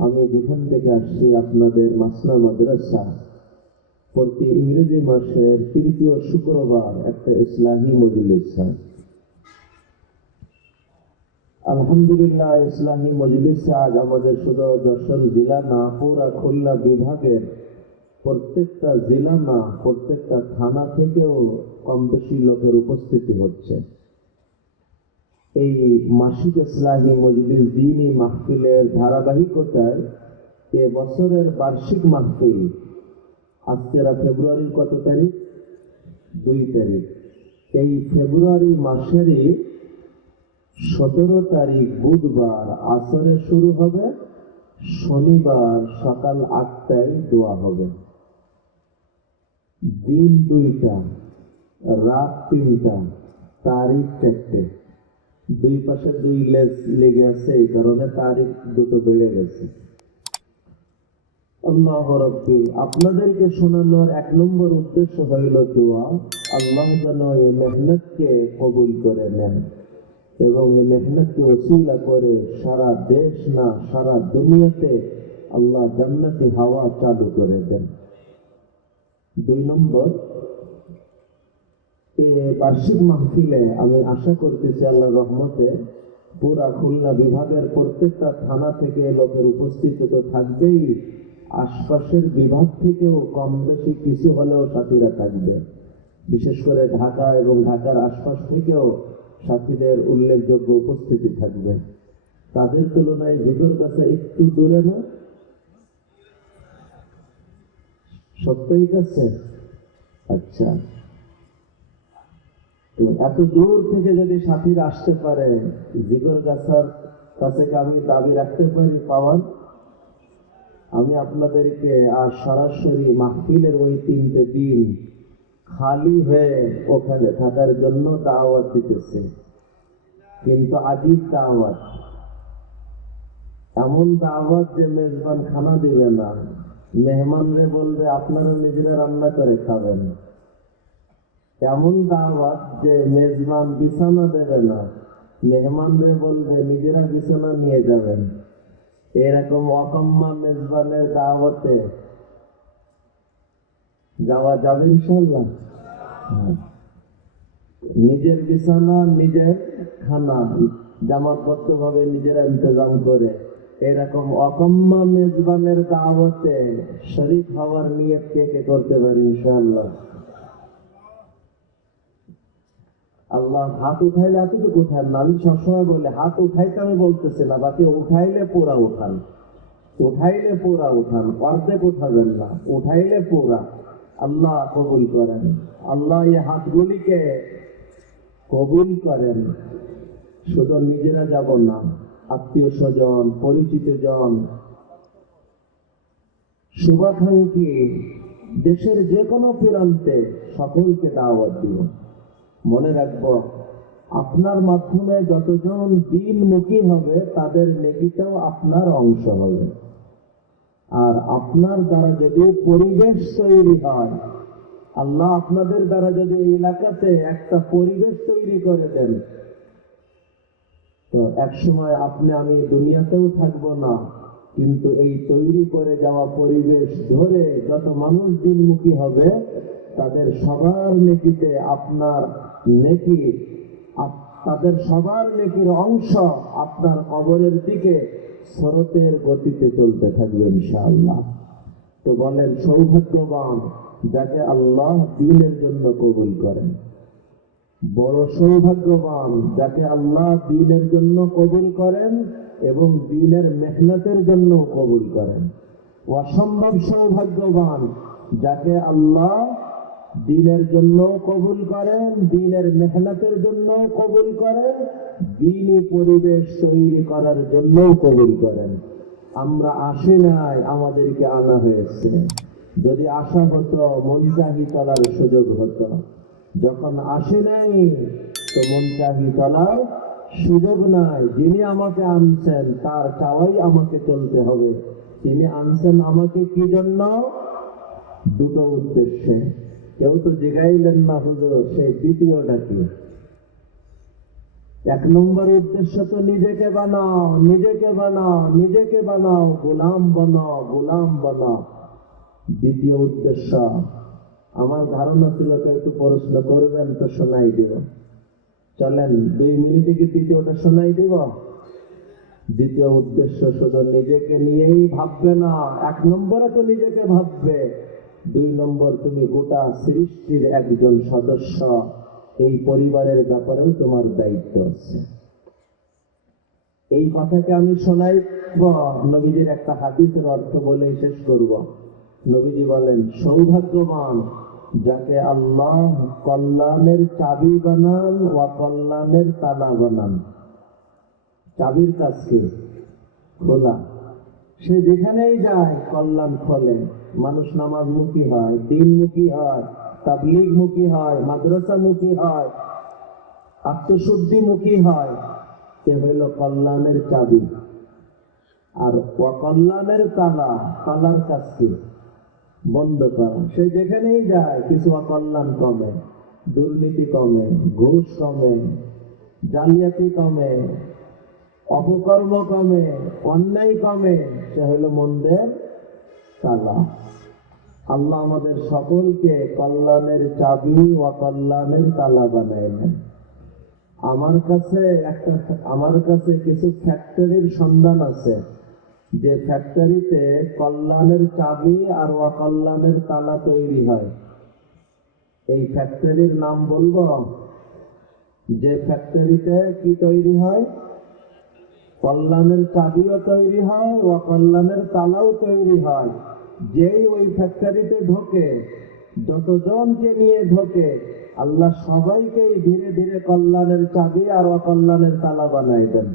আমি যেখান থেকে আসছি, আপনাদের মাসনা মাদ্রাসা প্রতি ইংরেজি মাসের তৃতীয় শুক্রবার একটা ইসলাহি মজলিস হয়। আলহামদুলিল্লাহ, ইসলাহি মজলিসে আজ আমাদের শুধু যশোর জেলা না, পুরা খুলনা বিভাগের প্রত্যেকটা জেলা না, প্রত্যেকটা থানা থেকেও কম বেশি লোকের উপস্থিতি হচ্ছে। এই মাসিক ইসলাহি মজলিস দ্বীনি মাহফিলের ধারাবাহিকতায় এ বছরের বার্ষিক মাহফিল, আজকে ফেব্রুয়ারির কত তারিখ? 2 তারিখ। এই ফেব্রুয়ারি মাসেরই 17 তারিখ বুধবার আসরে শুরু হবে, শনিবার সকাল 8টায় দোয়া হবে। দিন 2টা, রাত 3টা, তারিখ 4টে। 2 পাশে 2 লেগে আছে, এই কারণে তারিখ দুটো বেড়ে গেছে। আল্লাহ রাব্বি, আপনাদেরকে শোনানোর 1 নম্বর উদ্দেশ্য হইল দোয়া। আল্লাহ যেন এই মেহনতকে কবুল করে নেন এবং এই মেহনতকে ওসিলা করে সারা দেশ না সারা দুনিয়াতে আল্লাহ জান্নাতি হাওয়া চালু করে দেন। 2 নম্বর, এই বার্ষিক মাহফিলে আমি আশা করতেছি আল্লাহর রহমতে পুরা খুলনা বিভাগের প্রত্যেকটা থানা থেকে লোকের উপস্থিতি তো থাকবেই, আশপাশের বিভাগ থেকেও কম বেশি কিছু হলেও সাথীরা থাকবে। বিশেষ করে ঢাকা এবং ঢাকার আশপাশ থেকেও সাথীদের উল্লেখযোগ্য উপস্থিতি থাকবে। তাদের তুলনায় ভিতর কাছে একটু দূরে না? সত্যই কাছে? আচ্ছা, তো এত দূর থেকে যদি সাথীরা আসতে পারে, জিগর গাছার কাছে আমি দাবি রাখতে পারি পাওয়ার। আমি আপনাদেরকে আর সরাসরি মাহফিলের ওই 3টে দিন খালি হয়ে ওখানে থাকার জন্য দাওয়াত দিতেছে, কিন্তু আজীব দাওয়াত। এমন দাওয়াত যে মেজবান খানা দিবে না, মেহমানরে বলবে আপনারা নিজেরা রান্না করে খাবেন। এমন দাওয়াত যে মেজবান বিছানা দেবে না, মেহমানরে বলবে নিজেরা বিছানা নিয়ে যাবেন। এরকম অকম্মা মেজবানের দাওয়াতে যাওয়া যাবে ইনশাআল্লাহ? নিজের বিছানা, নিজের খানা জামাতবদ্ধ ভাবে নিজেরা ইন্তজাম করে এরকম অকম্মা মেজবানের দাওয়াতে শরীক হওয়ার নিয়ত কে কে করতে পারি ইনশাআল্লাহ? আল্লাহ হাত উঠাইলে এতটুকু উঠান না। আমি সবসময় বলি হাত উঠাইতে আমি বলতেছি না, বাকি উঠাইলে পুরা উঠান, উঠাইলে পুরা উঠান, অর্ধেক উঠাবেন না, উঠাইলে পুরা। আল্লাহ কবুল করেন, আল্লাহ এই হাতগুলিকে কবুল করেন। শুধু নিজেরা যাব না, আত্মীয় স্বজন, পরিচিত জন, শুভাকাঙ্ক্ষী, দেশের যে কোনো প্রান্তে সকলকে দাওয়াত দিব। মনে রাখব, আপনার মাধ্যমে যতজন দিনমুখী হবে তাদের নেকিতেও আপনার অংশ হবে। আর আপনার দ্বারা যদি পরিবেশ তৈরি হয়, আল্লাহ আপনাদের দ্বারা যদি এই এলাকাতে একটা পরিবেশ তৈরি করে দেন, তো একসময় আপনি আমি দুনিয়াতেও থাকবো না, কিন্তু এই তৈরি করে যাওয়া পরিবেশ ধরে যত মানুষ দিনমুখী হবে তাদের সবার নেকিতে আপনার নেকি, তাদের সবার নেকির অংশ আপনার কবরের দিকে স্রোতের গতিতে চলতে থাকবে ইনশাআল্লাহ। তো বলেন, সৌভাগ্যবান যাকে আল্লাহ দ্বীনের জন্য কবুল করেন। বড় সৌভাগ্যবান যাকে আল্লাহ দ্বীনের জন্য কবুল করেন এবং দ্বীনের মেহনতের জন্য কবুল করেন। অসম্ভব সৌভাগ্যবান যাকে আল্লাহ দিনের জন্য কবুল করেন, দিনের মেহনতের জন্য কবুল করেন, দিনই পরিবেশ তৈরি করার জন্য কবুল করেন। আমরা আসি নাই, আমাদেরকে আনা হয়েছে। যদি আশা হতো মন চাহি চলার সুযোগ হতো, যখন আসি নাই তো মন চাহি চলার সুযোগ নাই। যিনি আমাকে আনছেন তার চাওয়াই আমাকে চলতে হবে। তিনি আনছেন আমাকে কি জন্য? দুটো উদ্দেশ্যে। কেউ তো জিগাইলেন না হুজুর সেই দ্বিতীয়টা কি? এক নম্বর উদ্দেশ্য তো নিজেকে বানাও, নিজেকে বানাও, নিজেকে বানাও, গোলাম বানাও, গোলাম বানাও। দ্বিতীয় উদ্দেশ্য আমার ধারণা ছিল কেউ একটু প্রশ্ন করবেন তো শোনাই দিব। চলেন 2 মিনিটে কি দ্বিতীয়টা শোনাই দিব? দ্বিতীয় উদ্দেশ্য শুধু নিজেকে নিয়েই ভাববে না। 1 নম্বরে তো নিজেকে ভাববে, 2 নম্বর তুমি গোটা সৃষ্টির একজন সদস্য, এই পরিবারের ব্যাপারেও তোমার দায়িত্ব আছে। এই কথাকে আমি শোনাইব। নবীজির একটা হাদিসের অর্থ বলেই শেষ করব। নবীজি বলেন, সৌভাগ্যবান যাকে আল্লাহ কল্যাণের চাবি বানান ও কল্যাণের তালা বানান। চাবির কাজ কি? খোলা। সে যেখানেই যায় কল্যাণ খোলে। মানুষ নামাজমুখী হয়, দিনমুখী হয়, তাবলীগমুখী হয়, মাদ্রাসামুখী হয়, আত্মশুদ্ধিমুখী হয়। সে হইল কল্যাণের চাবি। আর অকল্যাণের তালা, তালার কাজ কি? বন্ধ করা। সে যেখানেই যায় কিছু অকল্যাণ কমে, দুর্নীতি কমে, ঘুষ কমে, জালিয়াতি কমে, অপকর্ম কমে, অন্যায় কমে। সে হইল মন্দের তালা। আল্লাহ আমাদের সকলকে কল্যাণের চাবি ও কল্যাণের তালা বানাইলেন। আমার কাছে কিছু ফ্যাক্টরির সন্ধান আছে, যে ফ্যাক্টরিতে কল্যাণের চাবি আর অকল্যাণের তালা তৈরি হয়। এই ফ্যাক্টরির নাম বলবো? যে ফ্যাক্টরিতে কি তৈরি হয়? কল্যাণের চাবিও তৈরি হয়, অকল্যাণের তালাও তৈরি হয়। যেই ওই ফ্যাক্টরিতে ঢোকে, যতজনকে নিয়ে ঢোকে, আল্লাহ সবাইকেই ধীরে ধীরে কল্যাণের চাবি আর অকল্যাণের তালা বানাই দেন।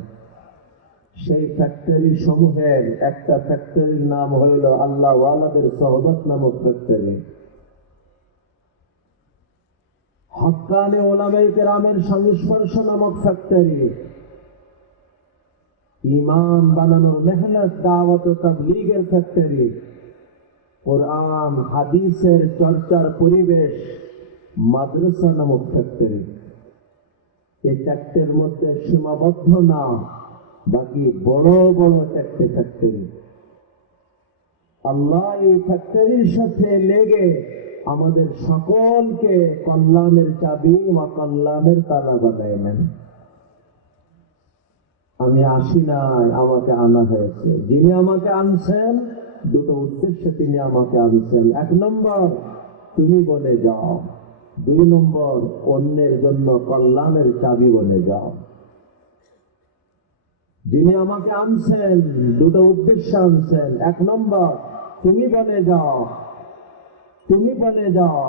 সেই ফ্যাক্টরি সমূহের একটা ফ্যাক্টরির নাম হইল আল্লাহ ওয়ালাদের সোহবত নামক ফ্যাক্টরি। হক্কানে ওলামায়ে কেরামের সংস্পর্শ নামক ফ্যাক্টরি। ঈমান বানানোর মেহনত, দাওয়াত ও তাবলীগের ফ্যাক্টরি। কোরআন হাদিসের চর্চার পরিবেশ, মাদ্রাসা নামক ফ্যাক্টরি। এই চারটের মধ্যে সীমাবদ্ধ না, বাকি বড় বড় 4টে ফ্যাক্টরি। আল্লাহ এই ফ্যাক্টরির সাথে লেগে আমাদের সকলকে কল্যাণের চাবি বা কল্যাণের তালা বানাইলেন। আমি আসি নাই, আমাকে আনা হয়েছে। যিনি আমাকে আনছেন, দুটো উদ্দেশ্যে তিনি আমাকে আনছেন। 1 নম্বর তুমি বনে যাও, 2 নম্বর অন্যের জন্য কল্যাণের চাবি বনে যাও। যিনি আমাকে আনছেন, দুটো উদ্দেশ্য আনছেন। 1 নম্বর তুমি বনে যাও, তুমি বনে যাও,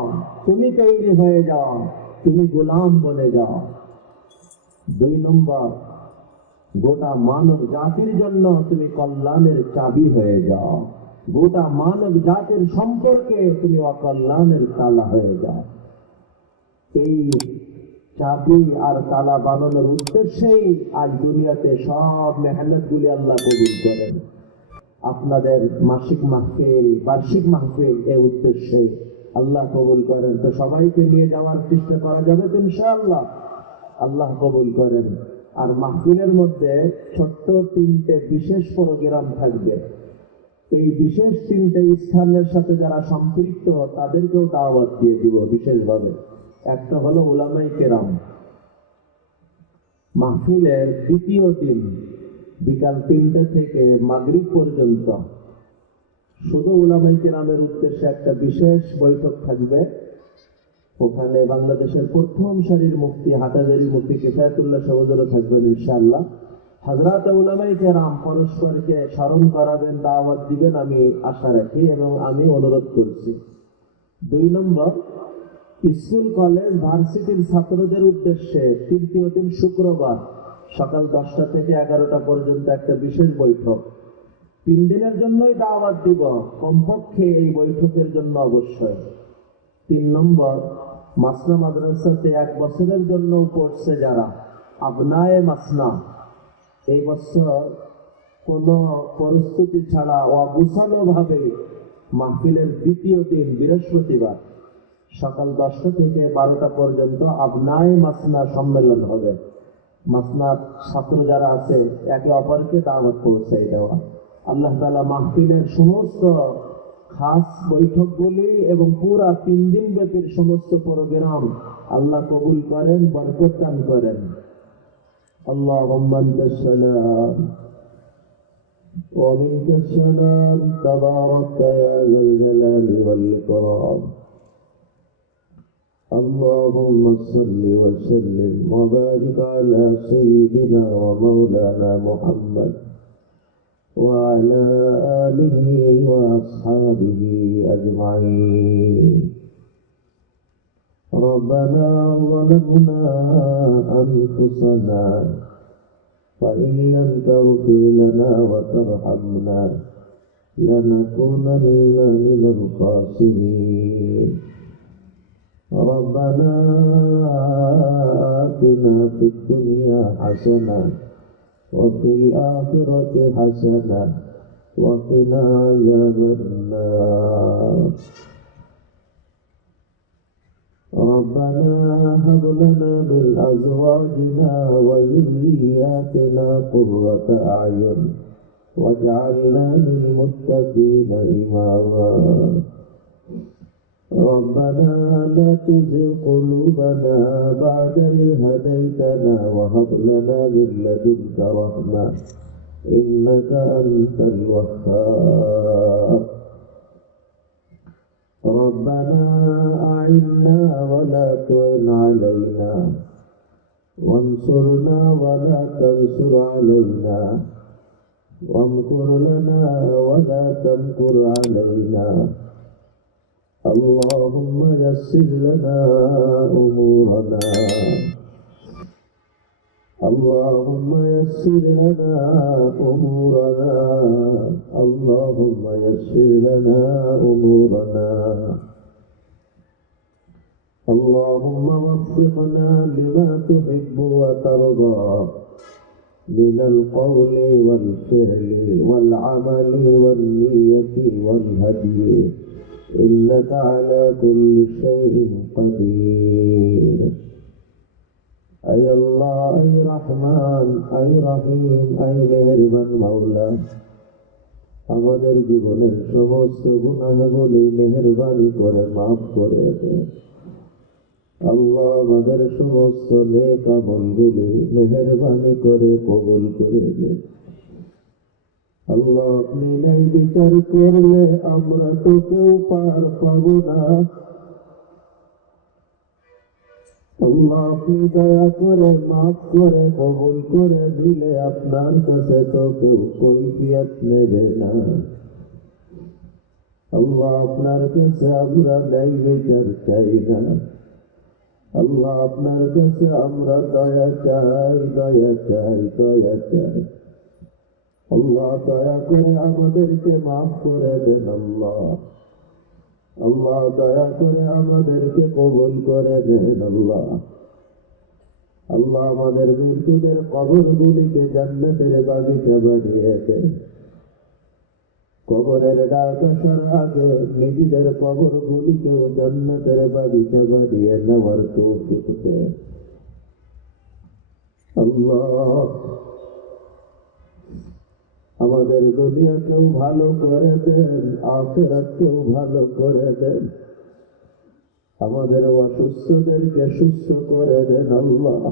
তুমি তৈরি হয়ে যাও, তুমি গোলাম বনে যাও। 2 নম্বর গোটা মানব জাতির জন্য তুমি কল্যাণের চাবি হয়ে যাও। গোটা মানব জাতির সম্পর্কে তুমি অকল্যাণের তালা হয়ে যাও। এই চাবি আর তালা বানানোর উদ্দেশ্যেই আজ দুনিয়াতে সব মেহনত গুলি আল্লাহ কবুল করেন। আপনাদের মাসিক মাহফিল, বার্ষিক মাহফিল, এই উদ্দেশ্যে আল্লাহ কবুল করেন। তো সবাইকে নিয়ে যাওয়ার চেষ্টা করা যাবে তো ইনশাআল্লাহ? আল্লাহ কবুল করেন। আর মাহফিলের মধ্যে ছোট্ট 3টে বিশেষ প্রোগ্রাম থাকবে। এই বিশেষ 3টে স্থানের সাথে যারা সম্পৃক্ত তাদেরকেও দাওয়াত দিয়ে দিব বিশেষভাবে। একটা হলো উলামায়ে কেরাম। মাহফিলের দ্বিতীয় দিন বিকাল 3টে থেকে মাগরিব পর্যন্ত শুধু উলামায়ে কেরামের উদ্দেশ্যে একটা বিশেষ বৈঠক থাকবে। ওখানে বাংলাদেশের প্রথম সারির মুফতি, হাটাজারির মুফতি কিফায়াতুল্লাহ সহোদর থাকবেন ইনশাআল্লাহ। হযরত উলামায়ে কেরাম পরস্পরকে স্মরণ করাবেন, দাওয়াত দিবেন, আমি আশা রাখি এবং আমি অনুরোধ করছি। 2 নম্বর, স্কুল কলেজ ভার্সিটির ছাত্রদের উদ্দেশ্যে তৃতীয় দিন শুক্রবার সকাল 10টা থেকে 11টা পর্যন্ত একটা বিশেষ বৈঠক। 3 দিনের জন্যই দাওয়াত দিব, কমপক্ষে এই বৈঠকের জন্য অবশ্যই। 3 নম্বর, মাসনা মাদ্রাসাতে 1 বছরের জন্য পড়ছে যারা আবনায়ে মাসনা, এই বছর কোনো প্রস্তুতি ছাড়া অগুছালো ভাবে মাহফিলের দ্বিতীয় দিন বৃহস্পতিবার সকাল 10টা থেকে 12টা পর্যন্ত আবনায়ে মাসনা সম্মেলন হবে। মাসনার ছাত্র যারা আছে একে অপরকে দাওয়াত পৌঁছাই দেওয়া। আল্লাহ তাআলা মাহফিলের সমস্ত খাস বৈঠকগুলি এবং পুরা 3 দিন ব্যাপীর সমস্ত প্রোগ্রাম আল্লাহ কবুল করেন, বরকত দান করেন। আল্লাহুম্মা আনতাস সালাম ওয়া মিনকাস সালাম তাবারাকতা ইয়া যাল জালালি ওয়াল ইকরাম। اللهم صل وسلم وبارك على سيدنا ومولانا محمد وعلى آله وأصحابه أجمعين. ربنا ظلمنا أنفسنا وإن لم تغفر لنا وترحمنا لنكونن من الخاسرين. ربنا آتنا في الدنيا حسنة وفي الآخرة حسنة وقنا عذاب النار. ربنا هب لنا من أزواجنا وذرياتنا قرة أعين واجعلنا للمتقين إماما. ربنا لا تزغ قلوبنا بعد إذ هديتنا وهب لنا من لدنك رحمة إنك أنت الوهاب. ربنا أعنا ولا تعن علينا وانصرنا ولا تنصر علينا وامكر لنا ولا تمكر علينا. اللهم يسر لنا أمورنا اللهم يسر لنا أمورنا اللهم يسر لنا أمورنا. اللهم وفقنا لما تحب وترضى من القول والفعل والعمل والنية والهدي إنك على كل شيء قدير. أي الله أي رحمن أي رحيم أي মেহেরবান মাওলা, আমাদের জীবনের সমস্ত গুনাহগুলি মেহেরবানি করে মাফ করে দে। আল্লাহ আমাদের সমস্ত নেক আমলগুলি মেহেরবানি করে কবুল করে দে। আল্লাহ আপনি নাই বিচার করলে আমরা তো কেউ পার পাব না। আল্লাহ আপনি দয়া করে মাফ করে কবুল করে দিলে আপনার কাছে তো কেউ কৈফিয়ত নেবে না। আল্লাহ আপনার কাছে আমরা নাই বিচার চাই না। আল্লাহ আপনার কাছে আমরা দয়া চাই, দয়া চাই, দয়া চাই। আল্লাহ দয়া করে আমাদেরকে মাফ করে দেন। আল্লাহ আল্লাহ দয়া করে আমাদেরকে কবুল করে দেন। আল্লাহ আল্লাহ আমাদের মৃত্যুদের কবরগুলিকে জান্নাতের বাগিচা বানিয়ে দেন। কবরের ডাক আসার আগে নিজেদের কবরগুলিকেও জান্নাতের বাগিচা বানিয়ে নেওয়ার তৌফিক দেন। আল্লাহ আমাদের দুনিয়াকেও ভালো করে দেন, আখিরাতকেও ভালো করে দেন। আমাদের অসুস্থদেরকে সুস্থ করে দেন। আল্লাহ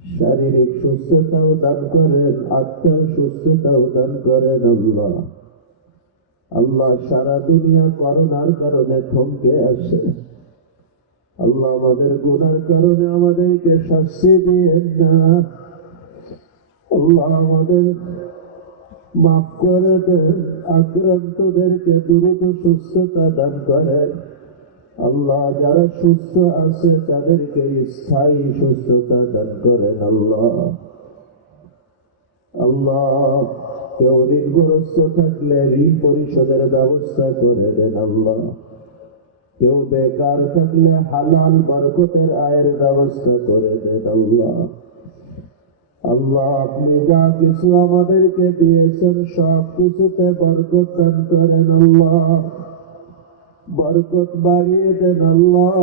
শারীরিক সুস্থতাও দান করেন, আত্মার সুস্থতাও দান করেন। আল্লাহ আল্লাহ সারা দুনিয়া করোনার কারণে থমকে আসে। আল্লাহ আমাদের গুনার কারণে আমাদেরকে শাস্তি দিয়েন না। আল্লাহ আমাদের মাফ করে দেন, আক্রান্তদেরকে দ্রুত সুস্থতা দান করেন। আল্লাহ যারা সুস্থ আছে তাদেরকে স্থায়ী সুস্থতা দান করেন। আল্লাহ আল্লাহ কেউ ঋণগ্রস্ত থাকলে ঋণ পরিশোধের ব্যবস্থা করে দেন। আল্লাহ কেউ বেকার থাকলে হালাল বরকতের আয়ের ব্যবস্থা করে দেন। আল্লাহ আল্লাহ আপনি যা কিছু আমাদেরকে দিয়েছেন সব কিছুতে বরকত দান করেন। আল্লাহ বরকত বাড়িয়ে দেন। আল্লাহ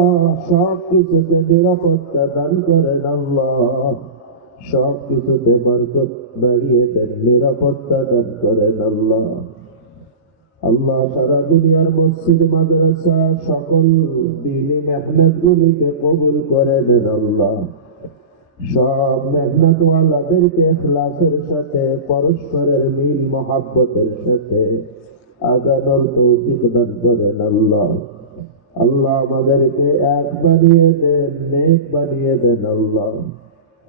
সব কিছুতে নিরাপত্তা দান করেন। আল্লাহ সব কিছুতে বরকত বাড়িয়ে দেন, নিরাপত্তা দান করেন। আল্লাহ আল্লাহ সারা দুনিয়ার মসজিদ মাদ্রাসা সকল দ্বীনি মেহনত গুলিকে কবুল করে দেন। আল্লাহ সব মেহনতওয়ালাদেরকে ইখলাসের সাথে পরস্পরের মিল মহাব্বতের সাথে আগানোর তৌফিক দান করেন। আল্লাহ আল্লাহ আমাদেরকে এক বানিয়ে দেন, নেক বানিয়ে দেন। আল্লাহ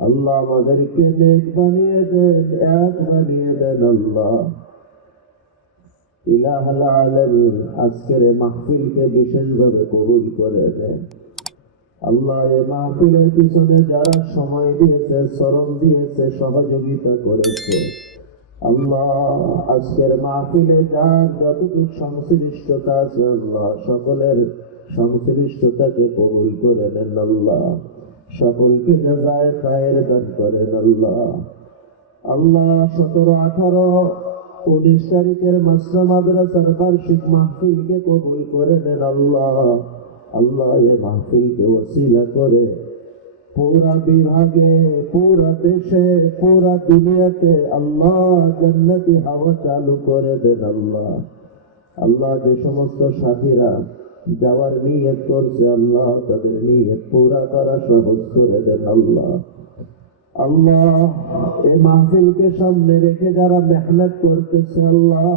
আল্লাহ আমাদেরকে নেক বানিয়ে দেন, এক বানিয়ে দেন। আল্লাহ ইলাহুল আলামিন আজকের এই মাহফিলকে বিশেষভাবে কবুল করে দেন। আল্লাহ এই মাহফিলের পিছনে যারা সময় দিয়েছে, শ্রম দিয়েছে, সহযোগিতা করেছে, আল্লাহ আজকের মাহফিলে যার যতটুকু সংশ্লিষ্টতা আছে আল্লাহ সকলের সংশ্লিষ্টতাকে কবুল করে নেন। আল্লাহ সকলকে জাযায়ে খায়ের দান করেন। আল্লাহ আল্লাহ 17, 18, 19 তারিখের মাসরা মাদ্রাসার বার্ষিক মাহফিলকে কবুল করে নেন। আল্লাহ আল্লাহ এই মাহফিলকে ওসিলা করে পুরা বিভাগে, পুরা দেশে, পুরা দুনিয়াতে আল্লাহ জান্নাতি হাওয়া চালু করে দেন। আল্লাহ আল্লাহ যে সমস্ত সাথীরা যাওয়ার নিয়ত করছে আল্লাহ তাদের নিয়ত পুরা করা সহজ করে দেন। আল্লাহ আল্লাহ এই মাহফিলকে সামনে রেখে যারা মেহনত করতেছে আল্লাহ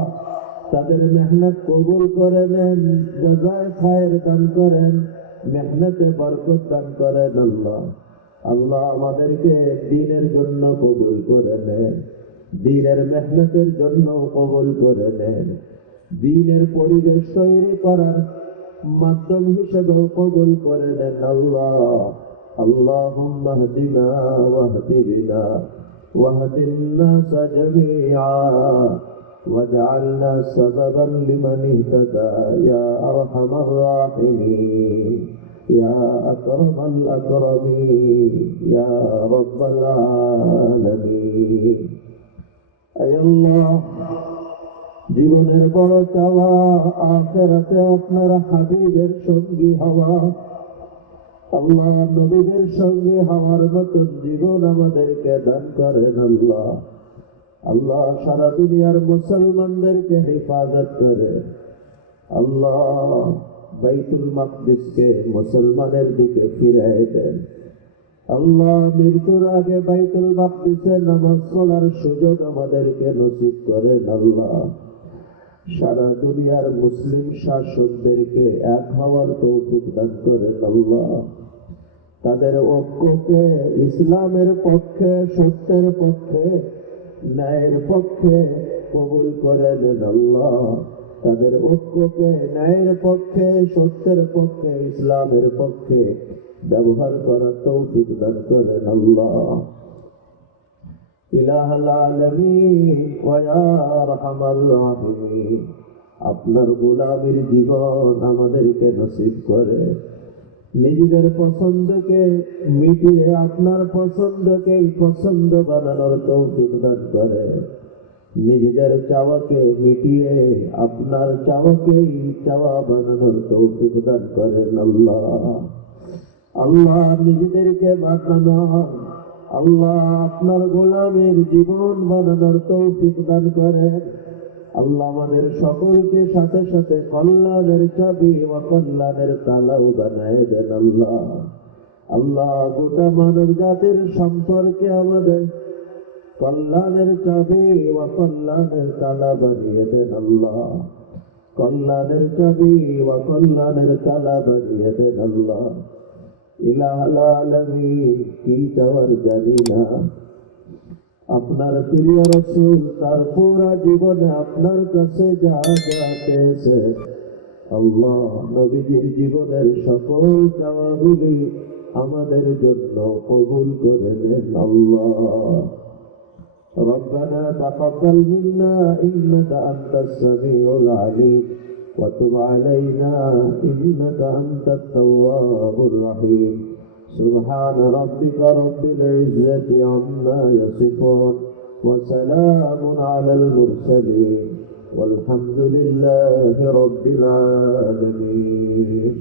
তাদের মেহনত কবুল করে নেন, জাযায়ে খায়ের দান করেন, মেহনতে বরকত দান করেন। আল্লাহ আল্লাহ আমাদেরকে দ্বীনের জন্য কবুল করে নেন, দ্বীনের মেহনতের জন্য কবুল করে নেন, দ্বীনের পরিবেশ তৈরি করার মাধ্যম হিসেবে কবুল করে নেন। আল্লাহ اللهم اهدنا واهد بنا واهد الناس جميعا واجعلنا سببا لمن اهتدى يا ارحم الراحمين يا اكرم الاكرمين يا رب العالمين اي الله জীবনের বড় চাওয়া আখিরাতে আপনার হাবিবের সঙ্গী হওয়া। আল্লাহ নবীদের সঙ্গে হওয়ার মতো জীবন আমাদেরকে দান করেন। আল্লাহ আল্লাহ সারা দুনিয়ার মুসলমানদেরকে হেফাজত করে। আল্লাহ বাইতুল মাকদিসকে মুসলমানের দিকে ফিরিয়ে দেন। আল্লাহ মৃত্যুর আগে বাইতুল মাকদিসে নামাজ পড়ার সুযোগ আমাদেরকে নসিব করেন। আল্লাহ সারা দুনিয়ার মুসলিম শাসকদেরকে এক হওয়ার তৌফিক দান করেন। আল্লাহ তাদের ঐক্যকে ইসলামের পক্ষে, সত্যের পক্ষে, ন্যায়ের পক্ষে কবুল করে নেন। আল্লাহ তাদের ঐক্যকে ন্যায়ের পক্ষে, সত্যের পক্ষে, ইসলামের পক্ষে ব্যবহার করার তৌফিক দান করেন। আল্লাহ ইলাহুল আলামিন ওয়া ইয়া আরহামার রাহিমিন আপনার গোলামীর জীবন আমাদেরকে নসিব করে, নিজেদের পছন্দকে মিটিয়ে আপনার পছন্দকেই পছন্দ বানানোর তৌফিক দান করে, নিজেদের চাওয়াকে মিটিয়ে আপনার চাওয়াকেই চাওয়া বানানোর তৌফিক দান করেন। আল্লাহ আল্লাহ নিজেদেরকে বানানো আল্লাহ আপনার গোলামের জীবন বানানোর তৌফিক দান করেন। আল্লাহ আমাদের সকলকে সাথে সাথে কল্যাণের চাবি ও কল্যাণের তালাও বানায় দেন। আল্লাহ আল্লাহ গোটা মানব জাতির সম্পর্কে আমাদের কল্যাণের চাবি ও কল্যাণের তালা বানিয়ে দেন। আল্লাহ কল্যাণের চাবি ও কল্যাণের তালা বানিয়ে দেন। আল্লাহ ইলাহুল আলামিন কি চাওয়ার জানি না, আপনার প্রিয় রাসূল তার পুরা জীবনে আপনার কাছে যা যা পেয়েছে, আল্লাহ নবীজির জীবনের সকল চাওয়াগুলি আমাদের জন্য কবুল করে নেন আল্লাহ। ربنا تقبل منا إنك أنت السميع العليم وتب علينا إنك أنت التواب الرحيم سبحان ربك رب العزة عما يصفون وسلام على المرسلين والحمد لله رب العالمين.